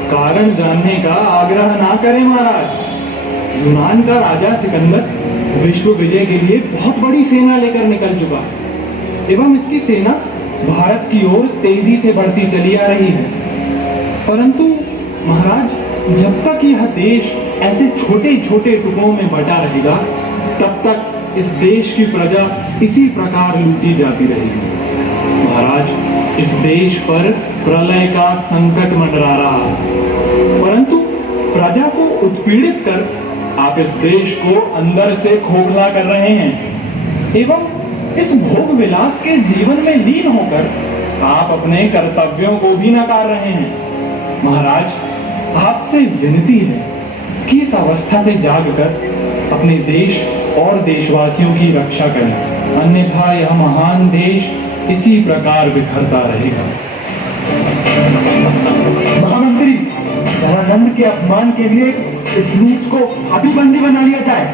कारण जानने का आग्रह ना करें महाराज। यूनान का राजा सिकंदर विश्व विजय के लिए बहुत बड़ी सेना लेकर निकल चुका एवं इसकी सेना भारत की ओर तेजी से बढ़ती चली आ रही है। परंतु महाराज, जब तक यह देश ऐसे छोटे छोटे टुकड़ों में बटा रहेगा, तब तक इस देश की प्रजा इसी प्रकार लूटी जाती रहेगी। महाराज, इस देश पर प्रलय का संकट मंडरा रहा है, परंतु प्रजा को उत्पीड़ित कर आप इस देश को अंदर से खोखला कर रहे हैं एवं इस भोग विलास के जीवन में लीन होकर आप अपने कर्तव्यों को भी नकार रहे हैं। महाराज, आपसे विनती है कि इस अवस्था से जागकर अपने देश और देशवासियों की रक्षा करें, अन्यथा यह महान देश इसी प्रकार बिखरता रहेगा। महामंत्री, धनानंद के अपमान के लिए इस नीच को अभी बंदी बना लिया जाए।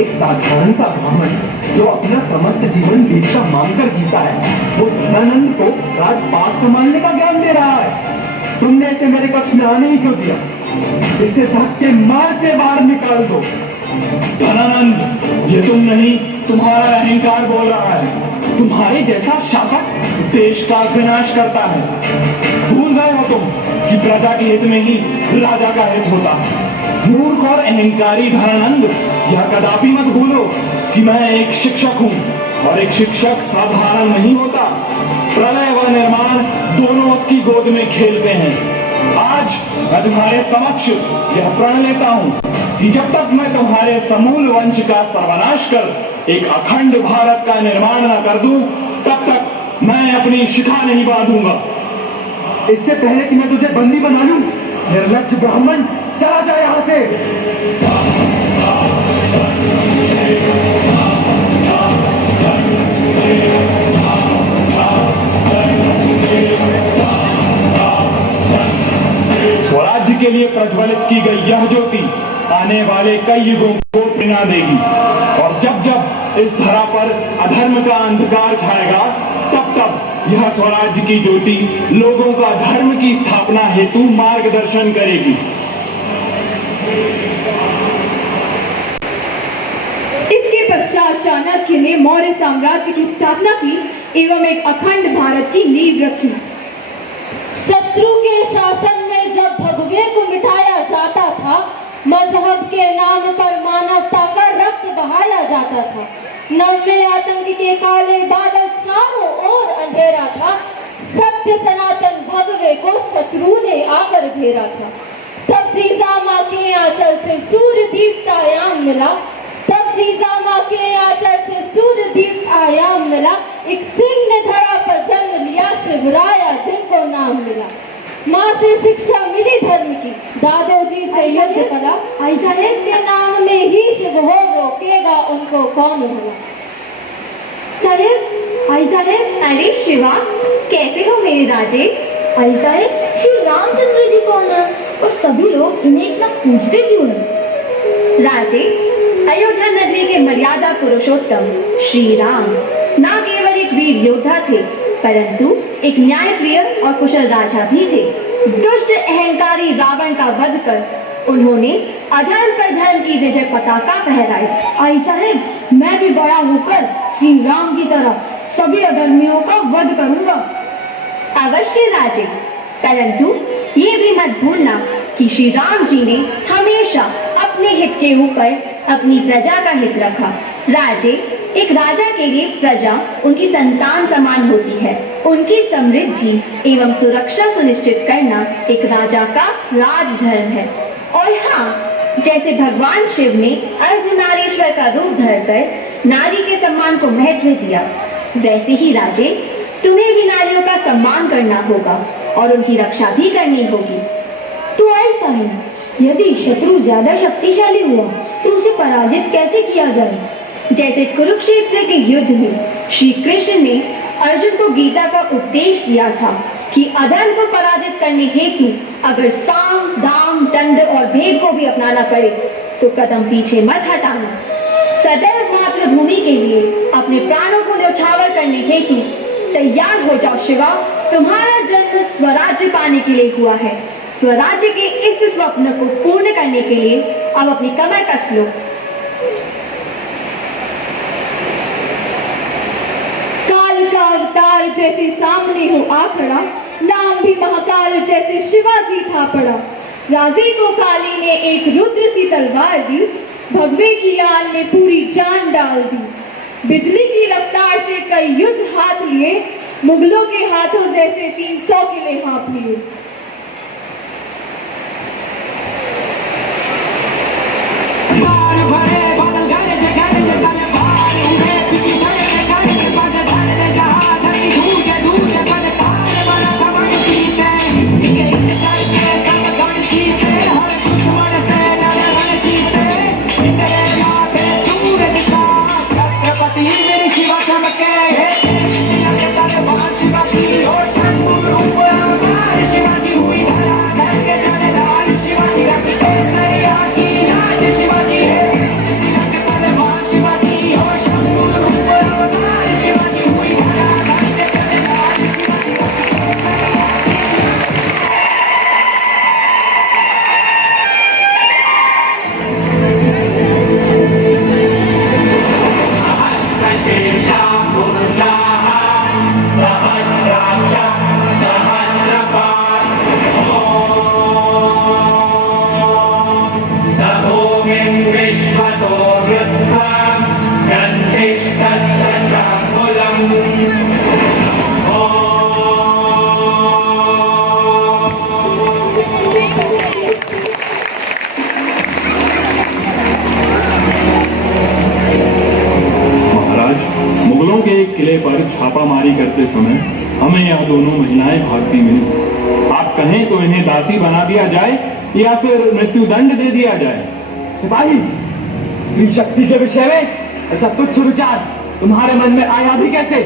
एक साधारण सा ब्राह्मण जो अपना समस्त जीवन भिक्षा मांगकर जीता है, वो धनानंद को राजपाट संभालने का ज्ञान दे रहा है। तुमने इसे मेरे कक्ष में आने ही क्यों दिया? इसे धक्के मार के बाहर निकाल दो। धनानंद, ये तुम नहीं, तुम्हारा अहंकार बोल रहा है। तुम्हारे जैसा शासक देश का विनाश करता है। भूल गए हो तुम कि प्रजा के हित में ही राजा का हित होता है। मूर्ख और अहंकारी धनानंद, यह कदापि मत भूलो कि मैं एक शिक्षक हूँ, और एक शिक्षक साधारण नहीं होता। प्रलय व निर्माण दोनों उसकी गोद में खेलते हैं। आज मैं तुम्हारे समक्ष यह प्रण लेता हूँ कि जब तक मैं तुम्हारे समूल वंश का सर्वनाश कर एक अखंड भारत का निर्माण न कर दूं, तब तक मैं अपनी शिखा नहीं बांधूंगा। इससे पहले कि मैं तुझे बंदी बना लूं, निर्लज्ज ब्राह्मण, चला जा यहां से। स्वराज्य के लिए प्रज्वलित की गई यह ज्योति आने वाले कई युगों को प्रेरणा देगी, और जब जब इस धरा पर अधर्म का अंधकार छाएगा, तब तब यह स्वराज्य की ज्योति लोगों का धर्म की स्थापना हेतु मार्गदर्शन करेगी। इसके पश्चात चाणक्य ने मौर्य साम्राज्य की स्थापना की एवं एक अखंड भारत की नींव रखी। शत्रु के शासन में जब भगवे को मिटाया जाता था, मजहब के नाम पर मानवता का रक्त बहाया जाता था, नव्य आतंक के काले बादल चारों ओर अंधेरा था, सत्य सनातन भगवे को शत्रु ने आकर घेरा था। तब जीजा माँ के आंचल से सूर्य दीप्त आयाम मिला, तब जीजा माँ के आंचल से सूर्य दीप्त आयाम मिला। एक सिंह ने धरा पर जन्म लिया, शिवराया जिनको नाम मिला। माँ से शिक्षा मिली धर्म की, दादोजी से युद्ध कला, ऐसा के नाम में ही शिव हो, रोकेगा उनको कौन भला। चले ऐसा है। अरे शिवा, कैसे हो मेरे राजे? ऐसा है, श्री रामचंद्र जी कौन है और सभी लोग इन्हें इतना पूछते क्यों हैं? राजे, अयोध्या नगरी के मर्यादा पुरुषोत्तम श्री राम न केवल एक वीर योद्धा थे, परंतु एक न्यायप्रिय और कुशल राजा भी थे। दुष्ट अहंकारी रावण का वध कर उन्होंने अधर्म पर धर्म की विजय पताका फहराई। ऐसा है, मैं भी बड़ा होकर श्री राम की तरह सभी अधर्मियों का वध करूंगा। अवश्य राजे, परंतु ये भी मत भूलना कि श्री राम जी ने हमेशा अपने हित के ऊपर अपनी प्रजा का हित रखा। राजे, एक राजा के लिए प्रजा उनकी संतान समान होती है। उनकी समृद्धि एवं सुरक्षा सुनिश्चित करना एक राजा का राजधर्म है। और हाँ, जैसे भगवान शिव ने अर्धनारीश्वर का रूप धरकर नारी के सम्मान को महत्व दिया, वैसे ही राजे, तुम्हें भी नारियों का सम्मान करना होगा और उनकी रक्षा भी करनी होगी। तो ऐसा है, यदि शत्रु ज्यादा शक्तिशाली हुआ तो उसे पराजित कैसे किया जाए? जैसे कुरुक्षेत्र के युद्ध में श्री कृष्ण ने अर्जुन को गीता का उपदेश दिया था कि अधर्म को पराजित करने हेतु अगर साम, दाम, दंड और भेद को भी अपनाना पड़े तो कदम पीछे मत हटाना। सदैव मातृभूमि के लिए अपने प्राणों को न्यौछावर करने हेतु तैयार हो जाओ शिवा। तुम्हारा जन्म स्वराज्य पाने के लिए हुआ है। स्वराज्य के इस स्वप्न को पूर्ण करने के लिए अब अपनी कमर कस लो। काल का अवतार जैसे सामने हो आ खड़ा, नाम भी महाकाल जैसे शिवाजी था पड़ा। राजे को काली ने एक रुद्र सी तलवार दी, भगवे की आन में पूरी जान डाल दी। बिजली की रफ्तार से कई युद्ध हाथ लिए, मुगलों के हाथों जैसे 300 किले हाँप लिए। शिवाजी पुरुषाः सहस्राक्ष सहस्रपात् स भूमिं विश्वतो वृत्वा गन्धिस्तत्र शाङ्कुलम् मुगलों के एक किले पर छापामारी करते समय हमें यह दोनों महिलाएं भागती मिली। आप कहें तो इन्हें दासी बना दिया जाए या फिर मृत्युदंड दे दिया जाए। सिपाही, स्त्री शक्ति के विषय में ऐसा तुच्छ विचार तुम्हारे मन में आया भी कैसे?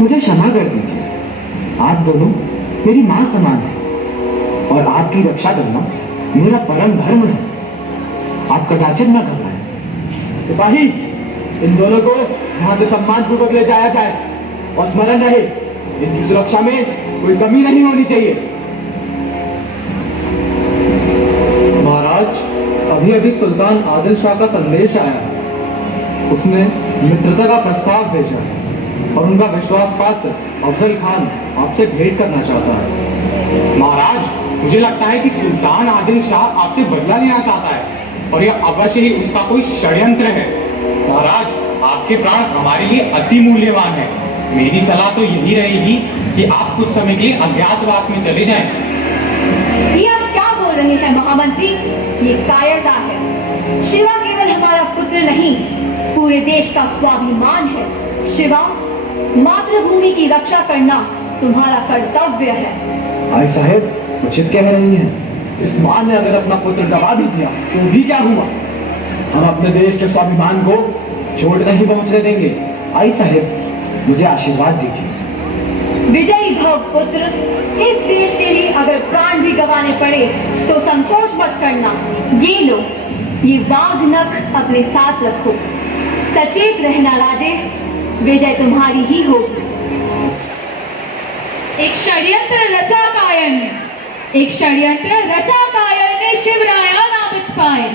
मुझे क्षमा कर दीजिए, आप दोनों मेरी मां समान हैं और आपकी रक्षा करना मेरा परम धर्म है। आप कदाचित न घबराएं। सिपाही, इन दोनों को यहां से सम्मानपूर्वक ले जाया जाए और स्मरण रहे, इनकी सुरक्षा में कोई कमी नहीं होनी चाहिए। महाराज, अभी अभी सुल्तान आदिल शाह का संदेश आया है। उसने मित्रता का प्रस्ताव भेजा है और उनका विश्वास पात्र अफजल खान आपसे भेंट करना चाहता है। महाराज, मुझे लगता है कि सुल्तान आदिल शाह आपसे बदला लेना चाहता है और यह अवश्य ही उसका कोई षड्यंत्र है। महाराज, आपके प्राण हमारे लिए अति मूल्यवान है। मेरी सलाह तो यही रहेगी कि आप कुछ समय के लिए अज्ञातवास में चले जाएं। ये आप क्या बोल रहे हैं महामंत्री? ये कायरता है। शिवा केवल हमारा पुत्र नहीं, पूरे देश का स्वाभिमान है। शिवा, मातृभूमि की रक्षा करना तुम्हारा कर्तव्य है। आई साहेब, उचित कह रही हैं। इस मां ने अगर अपना पुत्र दबा भी दिया तो भी क्या हुआ? हम अपने देश के स्वाभिमान को चोट नहीं पहुंचने देंगे। आई साहेब, मुझे आशीर्वाद दीजिए। विजयी भव पुत्र, इस देश के लिए अगर प्राण भी गंवाने पड़े तो संकोच मत करना। ये लो, ये वाघ नख अपने साथ रखो। सचेत रहना राजे, विजय तुम्हारी ही होगी। एक षड्यंत्र रचा कायर ने, एक षड्यंत्र रचा कायर ने शिवराया ना बच पाए।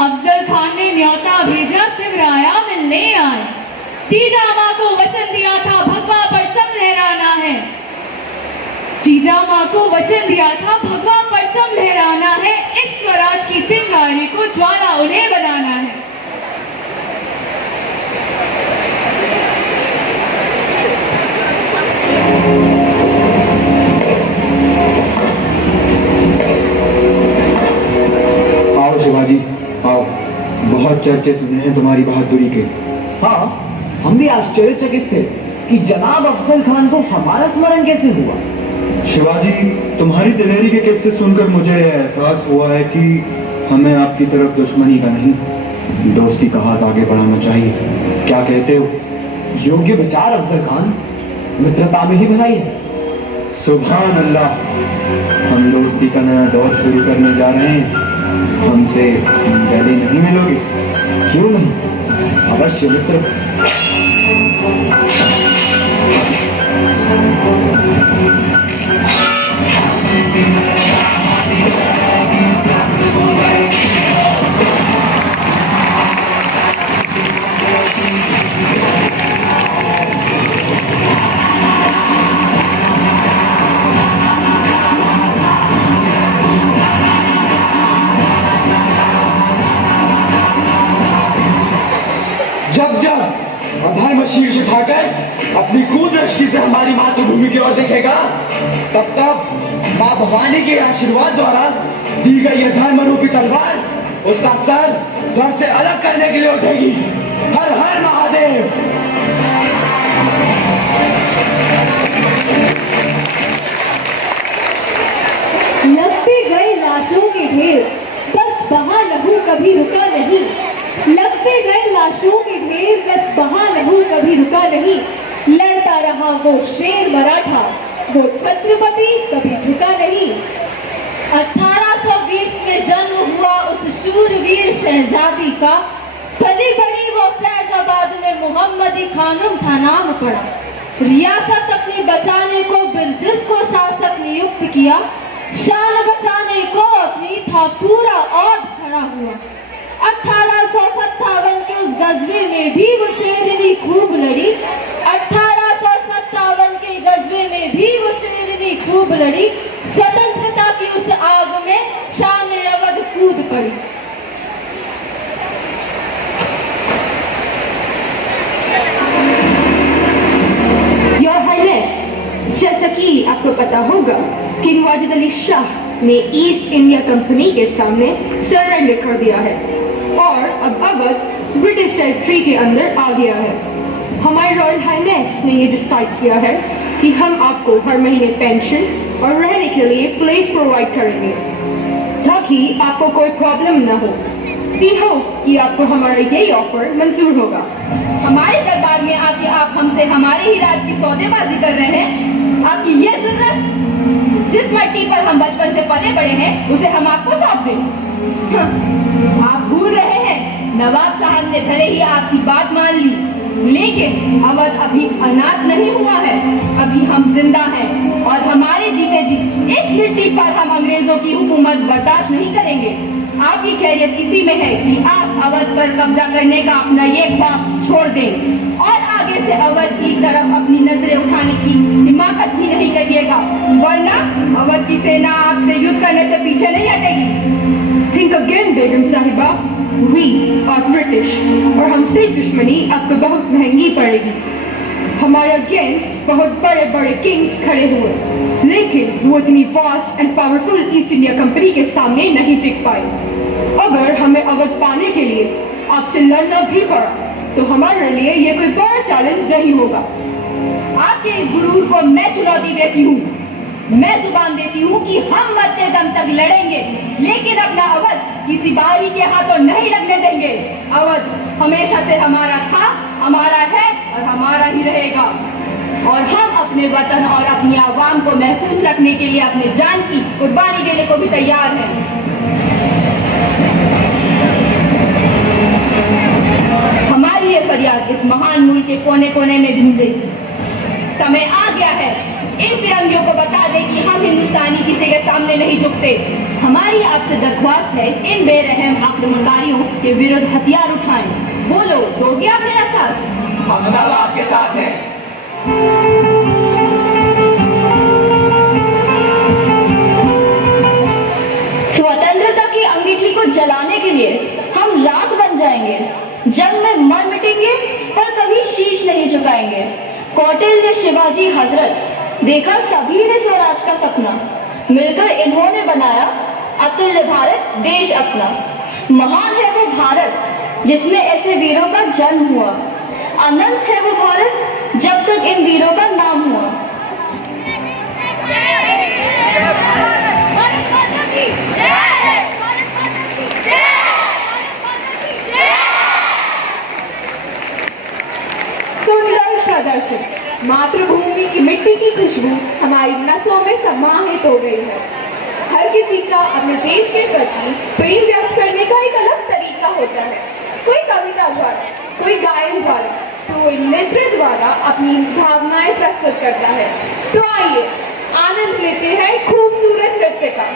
अफजल खान ने न्योता भेजा, शिवराया मिलने आए। जीजा माँ को वचन दिया था भगवा परचम लहराना है। जीजा माँ को वचन दिया था भगवा परचम लहराना है। इस स्वराज की चिंगारी को ज्वाला उन्हें बनाना है। आओ शिवाजी, आओ। बहुत चर्चे सुने हैं तुम्हारी बहादुरी के। हाँ, हम भी आश्चर्यचकित थे कि जनाब अफजल खान को हमारा स्मरण कैसे हुआ। शिवाजी, तुम्हारी दिलेरी के किस्से सुनकर मुझे एहसास हुआ है कि हमें आपकी तरफ दुश्मनी का नहीं, दोस्ती का हाथ आगे बढ़ाना चाहिए। क्या कहते हो? योग्य विचार अफजल खान, मित्रता में ही भलाई है। सुभान अल्लाह, हम दोस्ती का नया दौर शुरू करने जा रहे हैं। हमसे गले नहीं मिलोगे? क्यों नहीं, अवश्य मित्र। जब जब अधर्म शीर्ष उठाकर अपनी कूद दृष्टि से हमारी मातृभूमि की ओर देखेगा, तब तब मां भवानी के आशीर्वाद द्वारा दी गई यह धर्म रूपी तलवार उसका सर धड़ से अलग करने के लिए उठेगी। हर हर महादेव। लगते गए लाशों के ढेर, बस बहा लहू कभी रुका नहीं। लगते गए लाशों के ढेर, बस बहा लहू कभी रुका नहीं। लड़ता रहा वो शेर मराठा, वो छत्रपति कभी झुका नहीं। 1820 में जन्म हुआ उस शूरवीर शहजादी का, पली बड़ी वो फैजाबाद में मोहम्मदी खानम था नाम पड़ा। रियासत अपनी बचाने को बिरजिस को शासक नियुक्त किया, शान बचाने को अपनी था पूरा औध खड़ा हुआ। 1857 के उस गजबे में भी वो शेरनी खूब लड़ी, 1857 के गजबे में भी वो शेरनी खूब लड़ी, स्वतंत्रता की उस आग में शान अवध कूद पड़ी। योर हाइनेस, जैसा कि आपको पता होगा, किंग वाजिद अली शाह ने ईस्ट इंडिया कंपनी के सामने सरेंडर कर दिया है और अब अवध ब्रिटिश टेरिटरी के अंदर आ गया है। हमारे रॉयल हाइनेस ने ये डिसाइड किया है कि हम आपको हर महीने पेंशन और रहने के लिए प्लेस प्रोवाइड करेंगे ताकि आपको कोई प्रॉब्लम ना हो। वी होप कि आपको हमारा यही ऑफर मंजूर होगा। हमारे दरबार में आके आप हमसे हमारे ही राज की सौदेबाजी कर रहे हैं। आपकी ये जरूरत, जिस मट्टी पर हम बचपन से पले बड़े हैं उसे हम आपको सौंप दें। आप भूल रहे हैं नवाब साहब ने भले ही आपकी बात मान ली, लेकिन अवध अभी अनाथ नहीं हुआ है। अभी हम जिंदा हैं और हमारे जीते जी इस मिट्टी पर हम अंग्रेजों की हुकूमत बर्दाश्त नहीं करेंगे। आपकी खैरियत इसी में है कि आप अवध पर कब्जा करने का अपना ये ख्वाब छोड़ दें और आगे से अवध की तरफ अपनी नजरें उठाने की हिम्मत भी नहीं करिएगा, वरना अवध की सेना आपसे युद्ध करने से पीछे नहीं हटेगी। थिंक अगेन बेगम साहिबा, वी आर ब्रिटिश और हमसे दुश्मनी आपको बहुत महंगी पड़ेगी। हमारे अगेंस्ट बहुत बड़े बड़े किंग्स खड़े हुए, लेकिन वो इतनी vast and powerful east India company के सामने नहीं टिक पाए। अगर हमें अवध पाने के लिए आपसे लड़ना भी पड़ा तो हमारे लिए ये कोई बड़ा चैलेंज नहीं होगा। आपके इस गुरूर को मैं चुनौती देती हूँ। मैं जुबान देती हूँ कि हम मरते दम तक लड़ेंगे, लेकिन अपना अवध किसी बाहरी के हाथों नहीं लगने देंगे। अवध हमेशा से हमारा था, हमारा है और हमारा ही रहेगा। और हम अपने वतन और अपनी आवाम को महफूज रखने के लिए अपनी जान की कुर्बानी देने को भी तैयार हैं। हमारी ये फरियाद इस महान मुल्क के कोने कोने में गूंजेगी। समय आ गया है, इन फिरंगियों को बता दें कि हम हिंदुस्तानी किसी के सामने नहीं झुकते। हमारी आपसे दरख्वास्त है, इन बेरहम आक्रमणकारियों के विरुद्ध हथियार उठाएं। बोलो, दोगे आप मेरा साथ? हम सब आपके साथ हैं। स्वतंत्रता की अंगीठी को जलाने के लिए हम राख बन जाएंगे, जंग में मर मिटेंगे पर कभी शीश नहीं झुकाएंगे। कौटिल्य, शिवाजी, हजरत, देखा सभी ने स्वराज का सपना, मिलकर इन्होंने बनाया अतुल्य भारत देश अपना। महान है वो भारत जिसमें ऐसे वीरों का जन्म हुआ, अनंत है वो भारत जब तक इन वीरों का नाम हुआ। सुंदर प्रदर्शन, मातृभूमि की मिट्टी की खुशबू हमारी नसों में समाहित हो गई है। हर किसी का अपने देश के प्रति प्रेम व्यक्त करने का एक अलग तरीका होता है। कोई कविता द्वारा, कोई गायन द्वारा, कोई नृत्य द्वारा अपनी भावनाएं प्रस्तुत करता है। तो आइए आनंद लेते हैं खूबसूरत नृत्य का।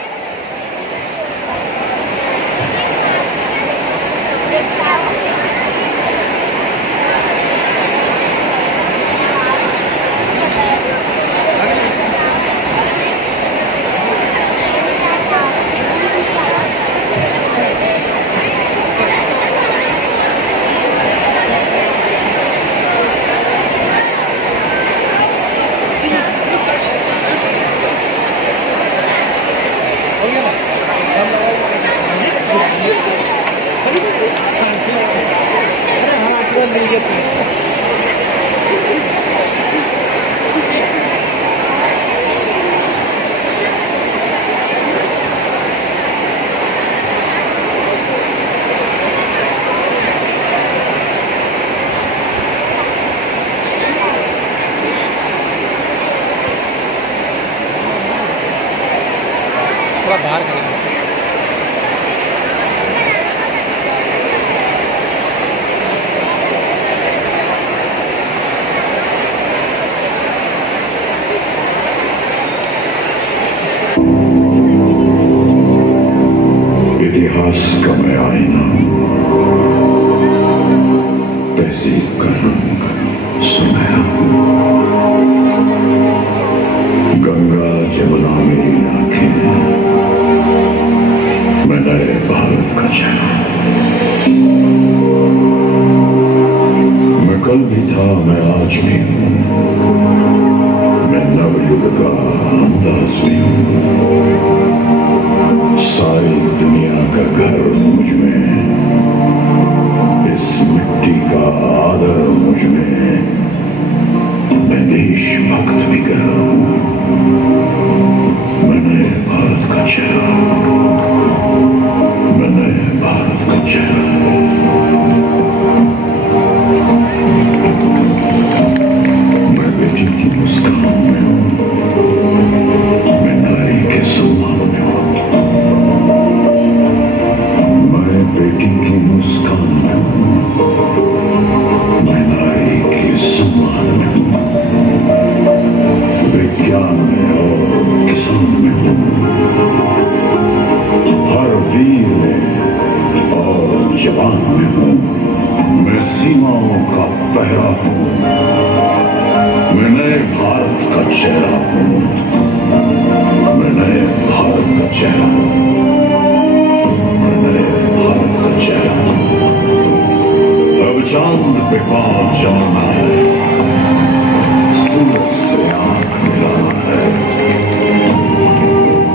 थोड़ा बाहर करेंगे। कैसी कलंक सुनाया। गंगा जमुना मेरी आंखें, मैं नए भारत का चेहरा। मैं कल भी था, मैं आज भी हूं, मैं नवयुग का अंदाज भी हूं। सारी दुनिया का घर मुझ में, इस मिट्टी का आदर मुझ में, मैं देशभक्त भी कर रहा हूं। मैं नए भारत का चेहरा, मैं नए भारत का चेहरा। मैं बेटी की मुस्कान में हूं, मैं नारी के सम्मान में हूं। मैं बेटी की मुस्कान में हूं, मैं नारी के सम्मान में हूं। विज्ञान में और किसान में हूं, हर वीर में और जवान में हूं। मैं सीमाओं का पहरा हूं, मैं नए भारत का चेहरा हूं, मैं नए भारत का चेहरा हूं, मैं नए भारत का चेहरा हूं। अब चांद पे पांव जमाना है, सूरज से आंख मिलाना है,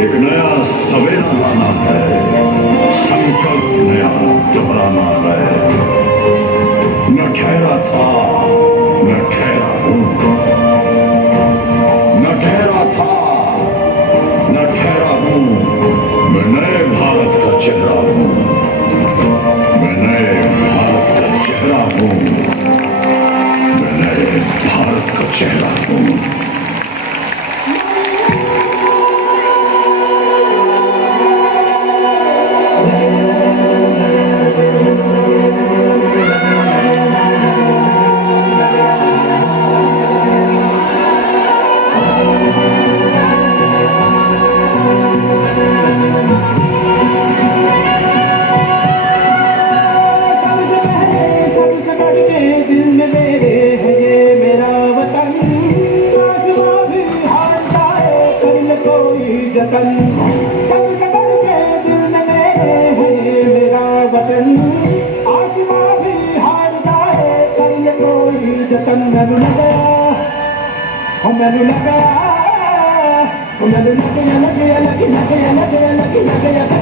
एक नया सवेरा लाना है, संकल्प नया दोहराना है। न ठहरा था, न ठहरा हूं, न ठहरा था, न ठहरा हूं। मैं नए भारत का चेहरा हूं, मैं नए भारत का चेहरा हूं, मैं नए भारत का चेहरा हूं। सबसे बढ़ के दिल में मेरे है ये मेरा वतन। आसमां भी हार जाए कर ले कोई जतन। सबसे बढ़ के दिल में मेरे है ये मेरा वतन। आसमां भी हार जाए कर ले कोई जतन। मैनू लगा, ओ मैनू लगा, ओ मैनू लगे लगे लगे लगे लगे लगे लगे लगे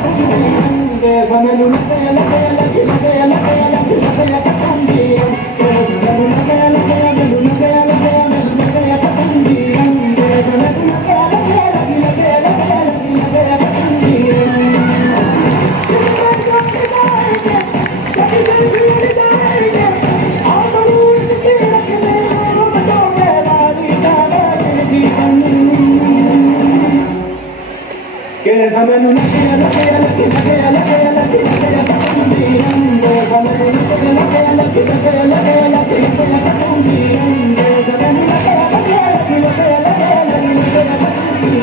मैनू लगे लगे लगे लगे लगे लगे लगे पसंदी। मैनू लगे लगे मैनू लगे लगे मैनू लगे पसंदी। मैनू लगे लगे लगे लगे लगे लगे पसंदी। मैनू लगे लगे लगे लगे लगे लगे लगे पसंदी। मैनू लगे लगे लगे लगे लगे लगे पसंदी। मैनू लगे लगे लगे लगे लगे पसंदी।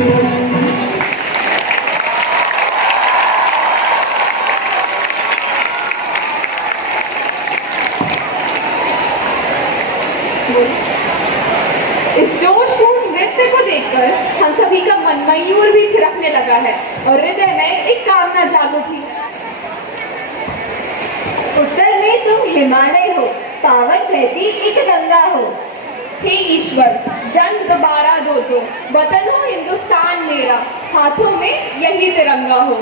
इस जोशपूर्ण नृत्य को देखकर हम सभी का मन मयूर भी थिरकने लगा है और हृदय में एक कामना जाग उठी है। उत्तर में तुम हिमालय हो, पावन बहती एक गंगा हो। हे ईश्वर, जन्म दोबारा दो तो वतन हो हिंदुस्तान मेरा, हाथों में यही तिरंगा हो।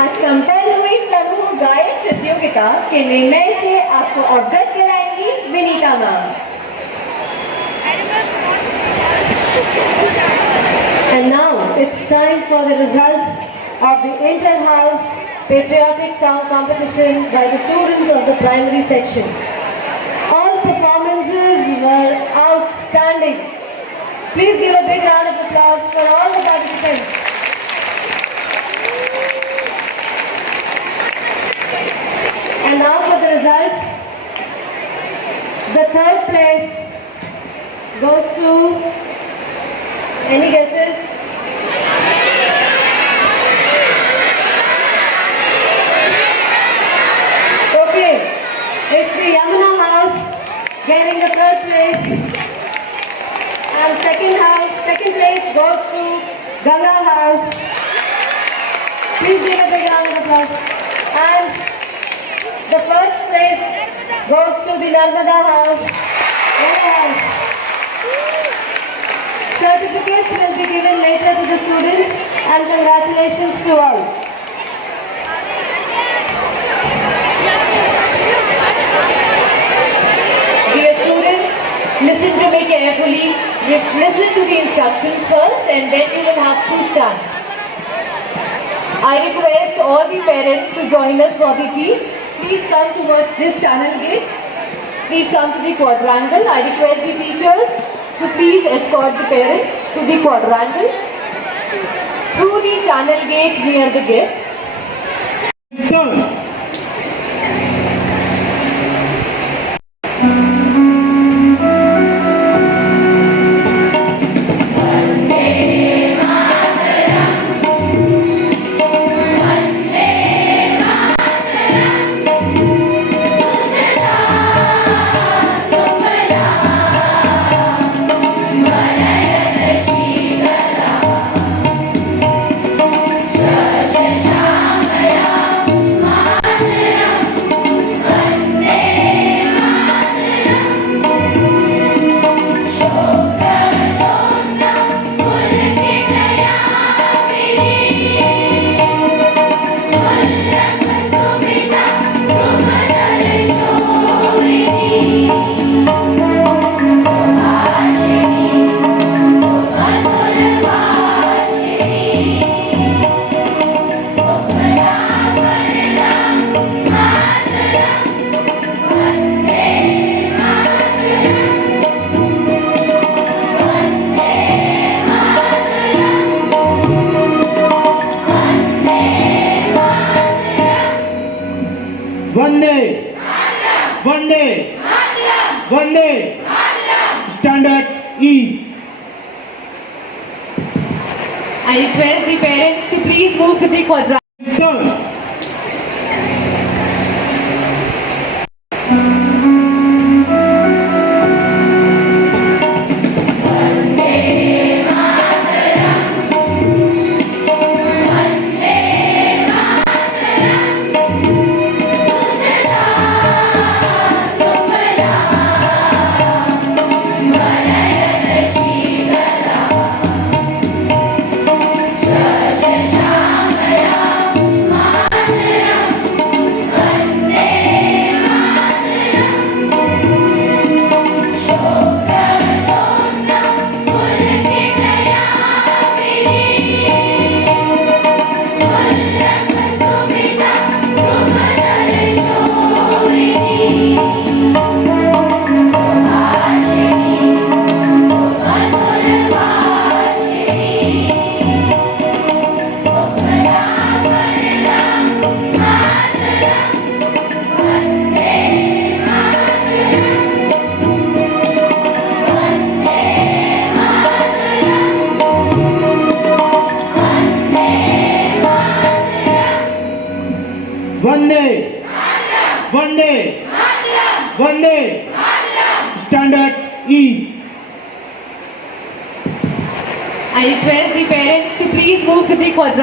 आज संपन्न हुई समूह गायक प्रतियोगिता के निर्णय से आपको अवगत कराएंगी Vinita ma'am. And now it's time for the results of the inter-house patriotic song competition by the students of the primary section. All performances were outstanding. Please give a big round of applause for all the participants. And now for the results. The third place goes to, any guesses? Okay, it's the Yamuna House getting the third place. And second place goes to Ganga House. Please give a big round of applause. And the first place goes to the Narmada House. Narmada House. Certificates will be given later to the students, and congratulations to all. Dear students, listen to me carefully. Listen to the instructions first, and then you will have to start. I request all the parents to join us for the tea. Please come towards this channel gate. Please come to the quadrangle. I request the teachers to please escort the parents to the quadrangle through the channel gate near the gate. Vande Standard E. I request the parents to please move to the quadrangle. Vande Standard E. I request the parents to please move to the quadrangle.